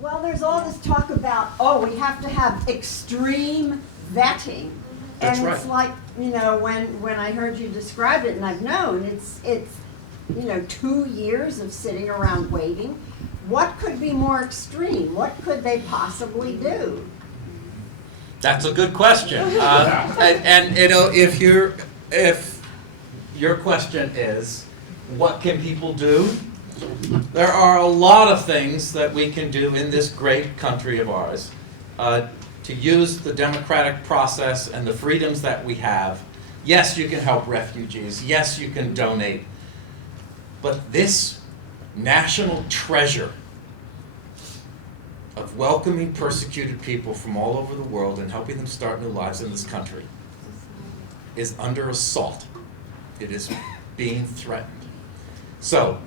Well, there's all this talk about, we have to have extreme vetting. That's and right. It's like, when I heard you describe it, and I've known, it's 2 years of sitting around waiting. What could be more extreme? What could they possibly do? That's a good question. If your question is, what can people do? There are a lot of things that we can do in this great country of ours to use the democratic process and the freedoms that we have. Yes, you can help refugees. Yes, you can donate. But this national treasure of welcoming persecuted people from all over the world and helping them start new lives in this country is under assault. It is being threatened. So,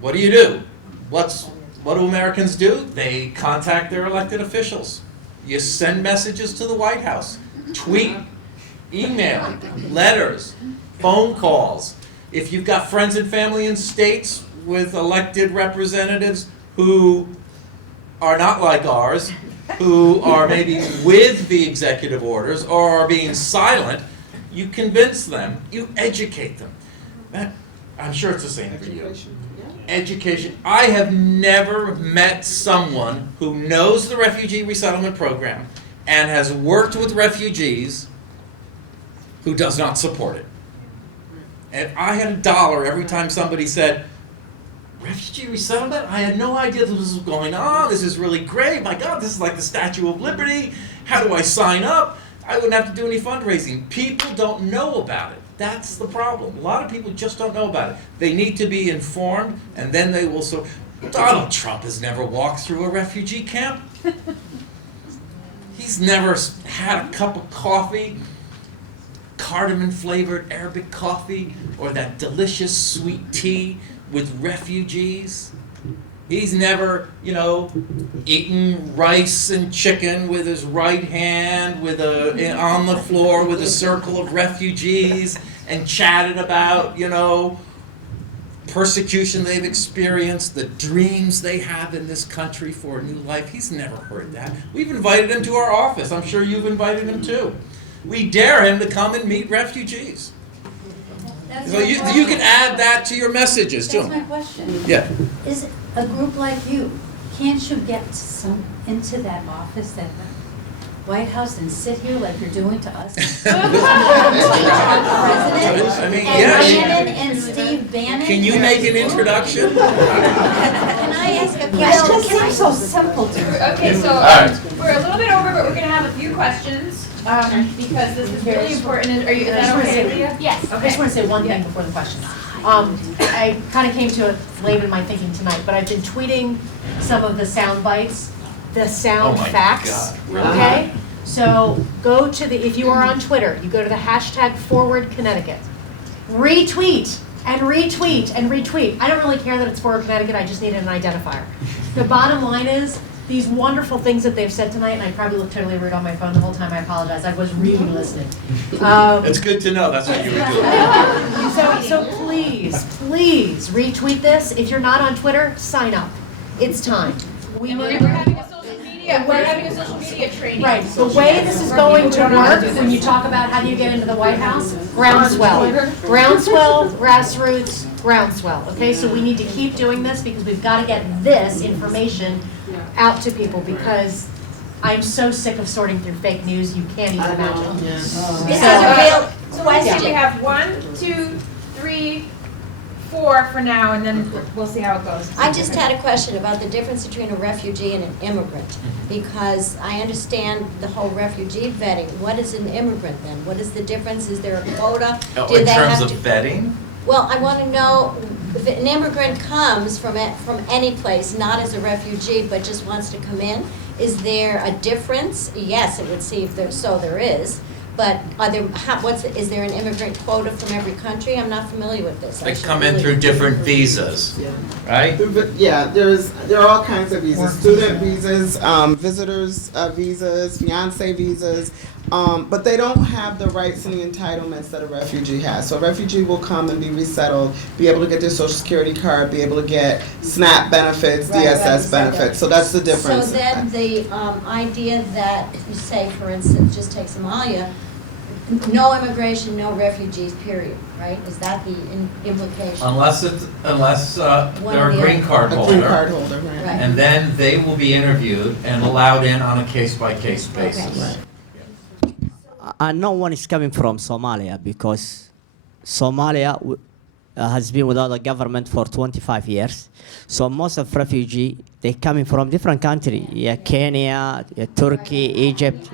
what do? What do Americans do? They contact their elected officials. You send messages to the White House. Tweet Email, letters, phone calls. If you've got friends and family in states with elected representatives who are not like ours, who are maybe with the executive orders or are being silent, you convince them, you educate them. I'm sure it's the same for you. Education. I have never met someone who knows the refugee resettlement program and has worked with refugees who does not support it. And I had $1 every time somebody said, refugee resettlement? I had no idea this was going on. This is really great. My God, this is like the Statue of Liberty. How do I sign up? I wouldn't have to do any fundraising. People don't know about it. That's the problem. A lot of people just don't know about it. They need to be informed, and then they will. So, Donald Trump has never walked through a refugee camp. He's never had a cup of coffee, cardamom-flavored Arabic coffee, or that delicious sweet tea with refugees. He's never, eaten rice and chicken with his right hand, on the floor with a circle of refugees, and chatted about, persecution they've experienced, the dreams they have in this country for a new life. He's never heard that. We've invited him to our office. I'm sure you've invited him too. We dare him to come and meet refugees. So you can add that to your messages too. That's my question. Yeah. Is a group like you, can't you get into that office at the White House and sit here like you're doing to us? I mean, and yeah. Bannon and Steve Bannon. Can you make an introduction? Can I ask a question? It just seems so simple to me. Okay, so right. we're a little bit over, but we're going to have a few questions because this is really important. Is that okay with you? Yes. I just want to say one thing before the question. I kind of came to it late in my thinking tonight, but I've been tweeting some of the sound bites, the sound Oh my facts. God, really? Okay? So go to if you are on Twitter, you go to the hashtag Forward Connecticut. Retweet and retweet and retweet. I don't really care that it's Forward Connecticut, I just needed an identifier. The bottom line is, these wonderful things that they've said tonight, and I probably looked totally rude on my phone the whole time, I apologize, I was really listening. It's good to know that's what you were doing. So please retweet this. If you're not on Twitter, sign up. It's time. We're having a social media. We're having a social media training. Right. The way this is going to work, when you talk about how do you get into the White House, groundswell, grassroots, groundswell. Okay, so we need to keep doing this because we've got to get this information out to people because I'm so sick of sorting through fake news. You can't even imagine. This is a real question. We have 1, 2, 3, 4 for now, and then we'll see how it goes. I just had a question about the difference between a refugee and an immigrant, because I understand the whole refugee vetting. What is an immigrant then? What is the difference? Is there a quota? In terms of vetting? Well, I want to know if an immigrant comes from any place, not as a refugee, but just wants to come in. Is there a difference? Yes, it would see if there is. But is there an immigrant quota from every country? I'm not familiar with this. They come in through different visas, right? Yeah, there are all kinds of visas: student visas, visitors visas, fiance visas, but they don't have the rights and the entitlements that a refugee has. So a refugee will come and be resettled, be able to get their Social Security card, be able to get SNAP benefits, DSS benefits. So that's the difference. So then the idea that you say, for instance, just take Somalia. No immigration, no refugees, period, right? Is that the implication? Unless they're a green card holder. A green card holder, right. And then they will be interviewed and allowed in on a case-by-case basis. Okay. No one is coming from Somalia because Somalia has been without a government for 25 years. So most of refugees, they coming from different countries, Kenya, Turkey, Egypt.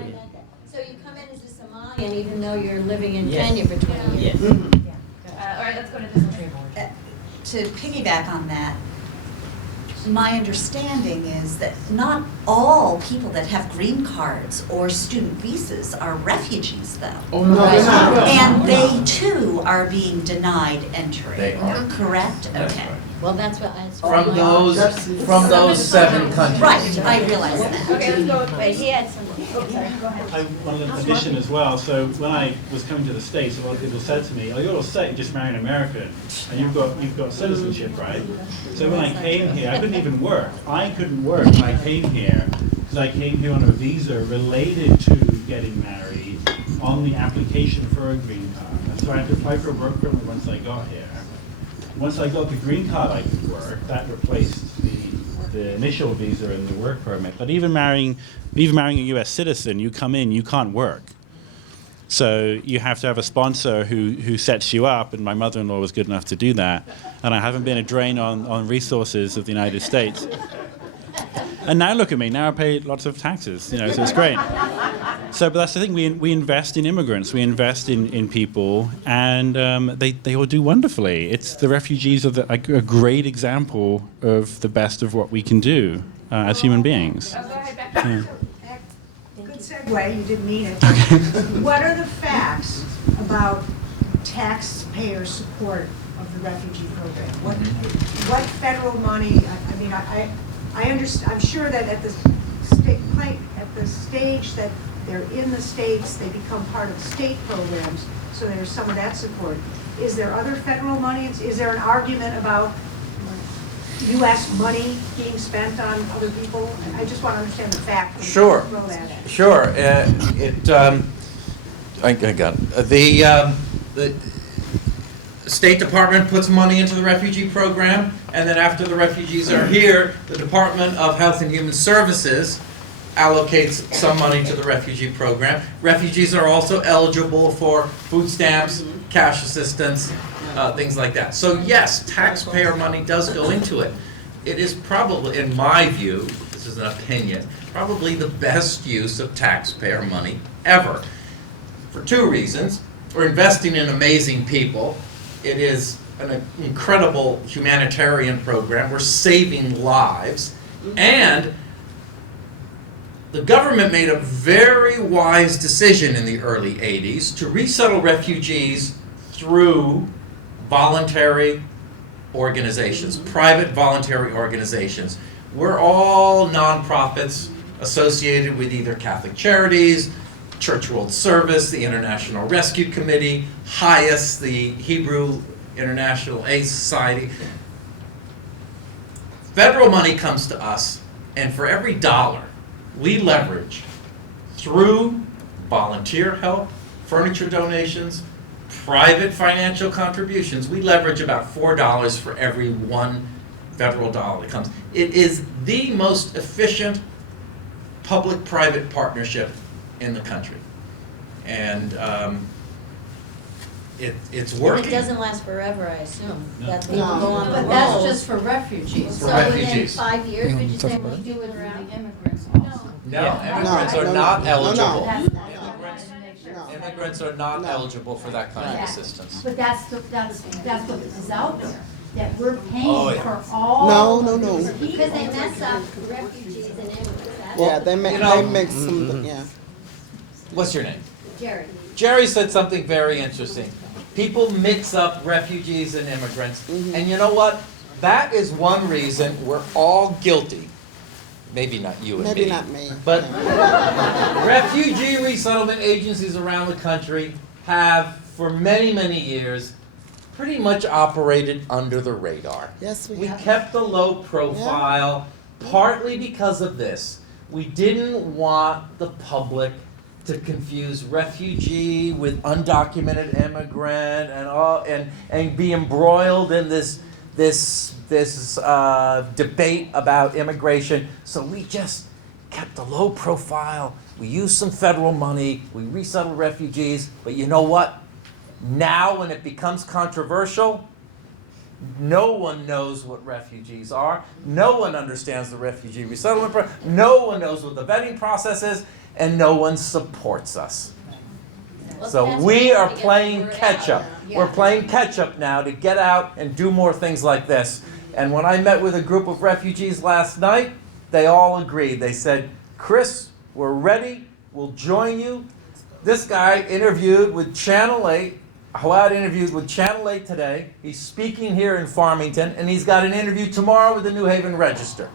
So you come in as a Somalian even though you're living in Kenya for 20 years? All right, let's go to this one. To piggyback on that, my understanding is that not all people that have green cards or student visas are refugees, though. Oh, no, they're not. And they too are being denied entry. They are. Correct? That's Okay. right. Well, that's from those 7 countries. Right, I realize that. Okay, let's go with, wait, he had some. I wanted an addition as well. So when I was coming to the States, a lot of people said to me, "Oh, you're all set. You just marry an American, and you've got citizenship, right?" So when I came here, I couldn't even work. I couldn't work when I came here because I came here on a visa related to getting married on the application for a green card. And so I had to apply for a work permit once I got here. Once I got the green card, I could work. That replaced the initial visa and the work permit. But even marrying a U.S. citizen, you come in, you can't work. So you have to have a sponsor who sets you up, and my mother-in-law was good enough to do that. And I haven't been a drain on resources of the United States. And now look at me. Now I pay lots of taxes, so it's great. So, but that's the thing. We invest in immigrants. We invest in people, and they all do wonderfully. It's the refugees are a great example of the best of what we can do as human beings. Yeah. Good segue, you didn't mean it. What are the facts about taxpayer support of the refugee program? What federal money, I understand, I'm sure that at the stage that they're in the states, they become part of state programs, so there's some of that support. Is there other federal money? Is there an argument about U.S. money being spent on other people? I just want to understand the facts. Sure. Sure. I got it. The State Department puts money into the refugee program, and then after the refugees are here, the Department of Health and Human Services allocates some money to the refugee program. Refugees are also eligible for food stamps, cash assistance, things like that. So yes, taxpayer money does go into it. It is probably, in my view, this is an opinion, probably the best use of taxpayer money ever. For 2 reasons. We're investing in amazing people. It is an incredible humanitarian program. We're saving lives. And the government made a very wise decision in the early 80s to resettle refugees through voluntary organizations, private voluntary organizations. We're all nonprofits associated with either Catholic Charities, Church World Service, the International Rescue Committee, HIAS, the Hebrew International Aid Society. Federal money comes to us, and for every dollar we leverage through volunteer help, furniture donations, private financial contributions, we leverage about $4 for every $1 federal dollar that comes. It is the most efficient public-private partnership in the country. And it's working. It doesn't last forever, I assume. That people No. go on the But that's rolls. just for refugees. For So within refugees. 5 years, would you say we do it around immigrants also? No, immigrants are No. not No. eligible. No. Immigrants are not eligible for that kind of Yeah. assistance. But that's what is out there, that we're Oh, paying yeah. for all. No. Because they mess up refugees and immigrants. That's Yeah, they mix some, yeah. What's your name? Jerry. Jerry said something very interesting. People mix up refugees and immigrants, and you know what? That is one reason we're all guilty. Maybe not you and me. Maybe not me. But refugee resettlement agencies around the country have, for many, many years, pretty much operated under the radar. Yes, we We have. kept a low profile, partly because of this. We didn't want the public to confuse refugee with undocumented immigrant and be embroiled in this debate about immigration. So we just kept a low profile. We used some federal money. We resettled refugees. But you know what? Now when it becomes controversial, no one knows what refugees are. No one understands the refugee resettlement program. No one knows what the vetting process is, and no one supports us. So we are playing catch up. We're playing catch up now to get out and do more things like this. And when I met with a group of refugees last night, they all agreed. They said, "Chris, we're ready. We'll join you." This guy interviewed with Channel 8 Hawad interviewed with Channel 8 today. He's speaking here in Farmington, and he's got an interview tomorrow with the New Haven Register.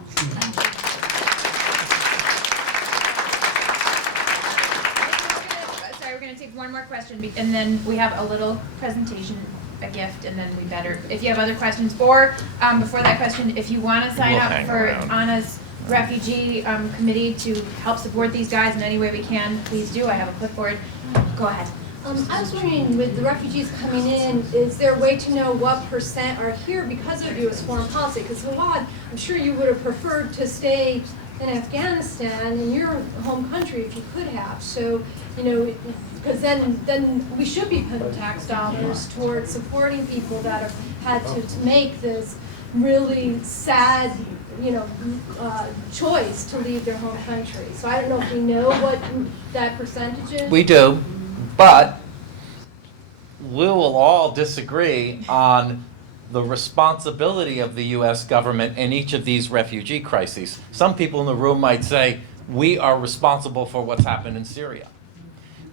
Sorry, we're going to take one more question, and then we have a little presentation, a gift, and then we better, if you have other questions, or before that question, if you want to sign We'll up hang for around. Anna's refugee committee to help support these guys in any way we can, please do. I have a clipboard. Go ahead. I was wondering, with the refugees coming in, is there a way to know what % are here because of U.S. foreign policy? Because Fawad, I'm sure you would have preferred to stay in Afghanistan, in your home country, if you could have. So, you know, because then we should be putting tax dollars towards supporting people that have had to make this really sad, you know, choice to leave their home country. So I don't know if we know what that percentage is. We do, but we will all disagree on the responsibility of the U.S. government in each of these refugee crises. Some people in the room might say, we are responsible for what's happened in Syria.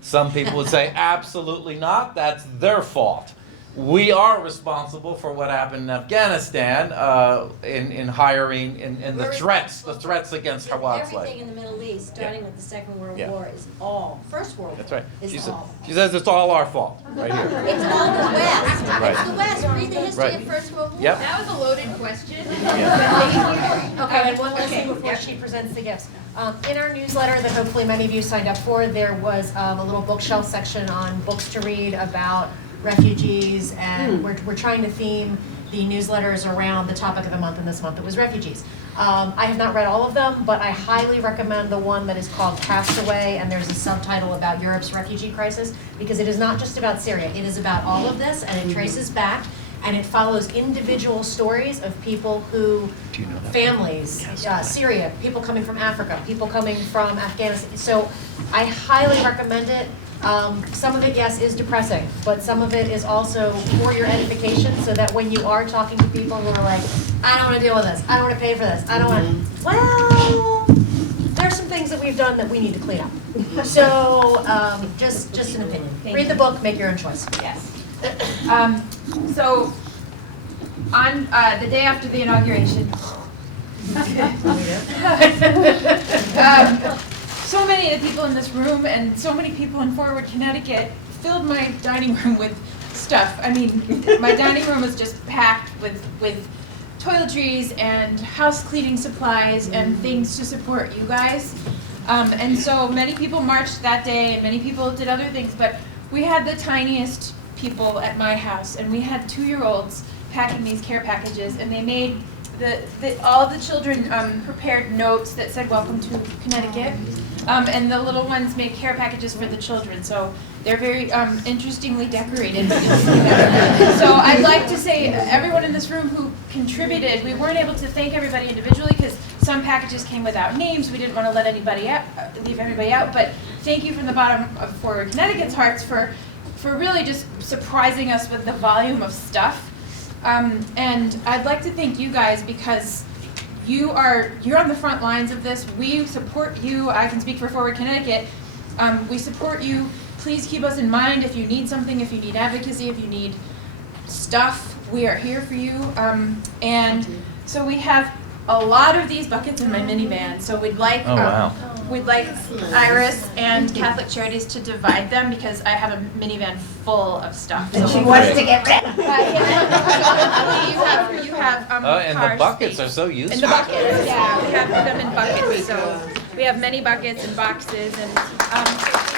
Some people would say, absolutely not, that's their fault. We are responsible for what happened in Afghanistan in hiring, in the threats against Hawad's life. Everything in the Middle East, starting with the Second World Yeah. War, is all, First World War. That's right. Is all. She says it's all our fault, right here. It's all the West. Right. It's the West. Read the history Right. of First World War. Yep. That was a loaded question. Okay, and one last thing before she presents the gifts. In our newsletter that hopefully many of you signed up for, there was a little bookshelf section on books to read about refugees, and we're trying to theme the newsletters around the topic of the month, and this month it was refugees. I have not read all of them, but I highly recommend the one that is called Castaway, and there's a subtitle about Europe's refugee crisis, because it is not just about Syria, it is about all of this, and it traces back, and it follows individual stories of people who, families, Syria, people coming from Africa, people coming from Afghanistan. So I highly recommend it. Some of it, yes, is depressing, but some of it is also for your edification, so that when you are talking to people who are like, I don't want to deal with this, I don't want to pay for this, I don't want to, well, there are some things that we've done that we need to clean up. So, just an opinion. Read the book, make your own choice. Yes. So, on the day after the inauguration, so many of the people in this room and so many people in Forward, Connecticut filled my dining room with stuff. I mean, my dining room was just packed with toiletries and house cleaning supplies and things to support you guys. And so many people marched that day and many people did other things, but we had the tiniest people at my house, and we had 2-year-olds packing these care packages, and they made all the children prepared notes that said welcome to Connecticut, and the little ones made care packages for the children, so they're very interestingly decorated. So I'd like to say everyone in this room who contributed, we weren't able to thank everybody individually because some packages came without names, we didn't want to let anybody out, leave everybody out, but thank you from the bottom of Forward Connecticut's hearts for really just surprising us with the volume of stuff. And I'd like to thank you guys because you're on the front lines of this. We support you. I can speak for Forward Connecticut. We support you. Please keep us in mind if you need something, if you need advocacy, if you need stuff. We are here for you. And so we have a lot of these buckets in my minivan. So we'd like we'd like Iris and Catholic Charities to divide them because I have a minivan full of stuff. And she wants to get rid of it. You have And the buckets are so useful. And the buckets, yeah, we have them in buckets. So we have many buckets and boxes and.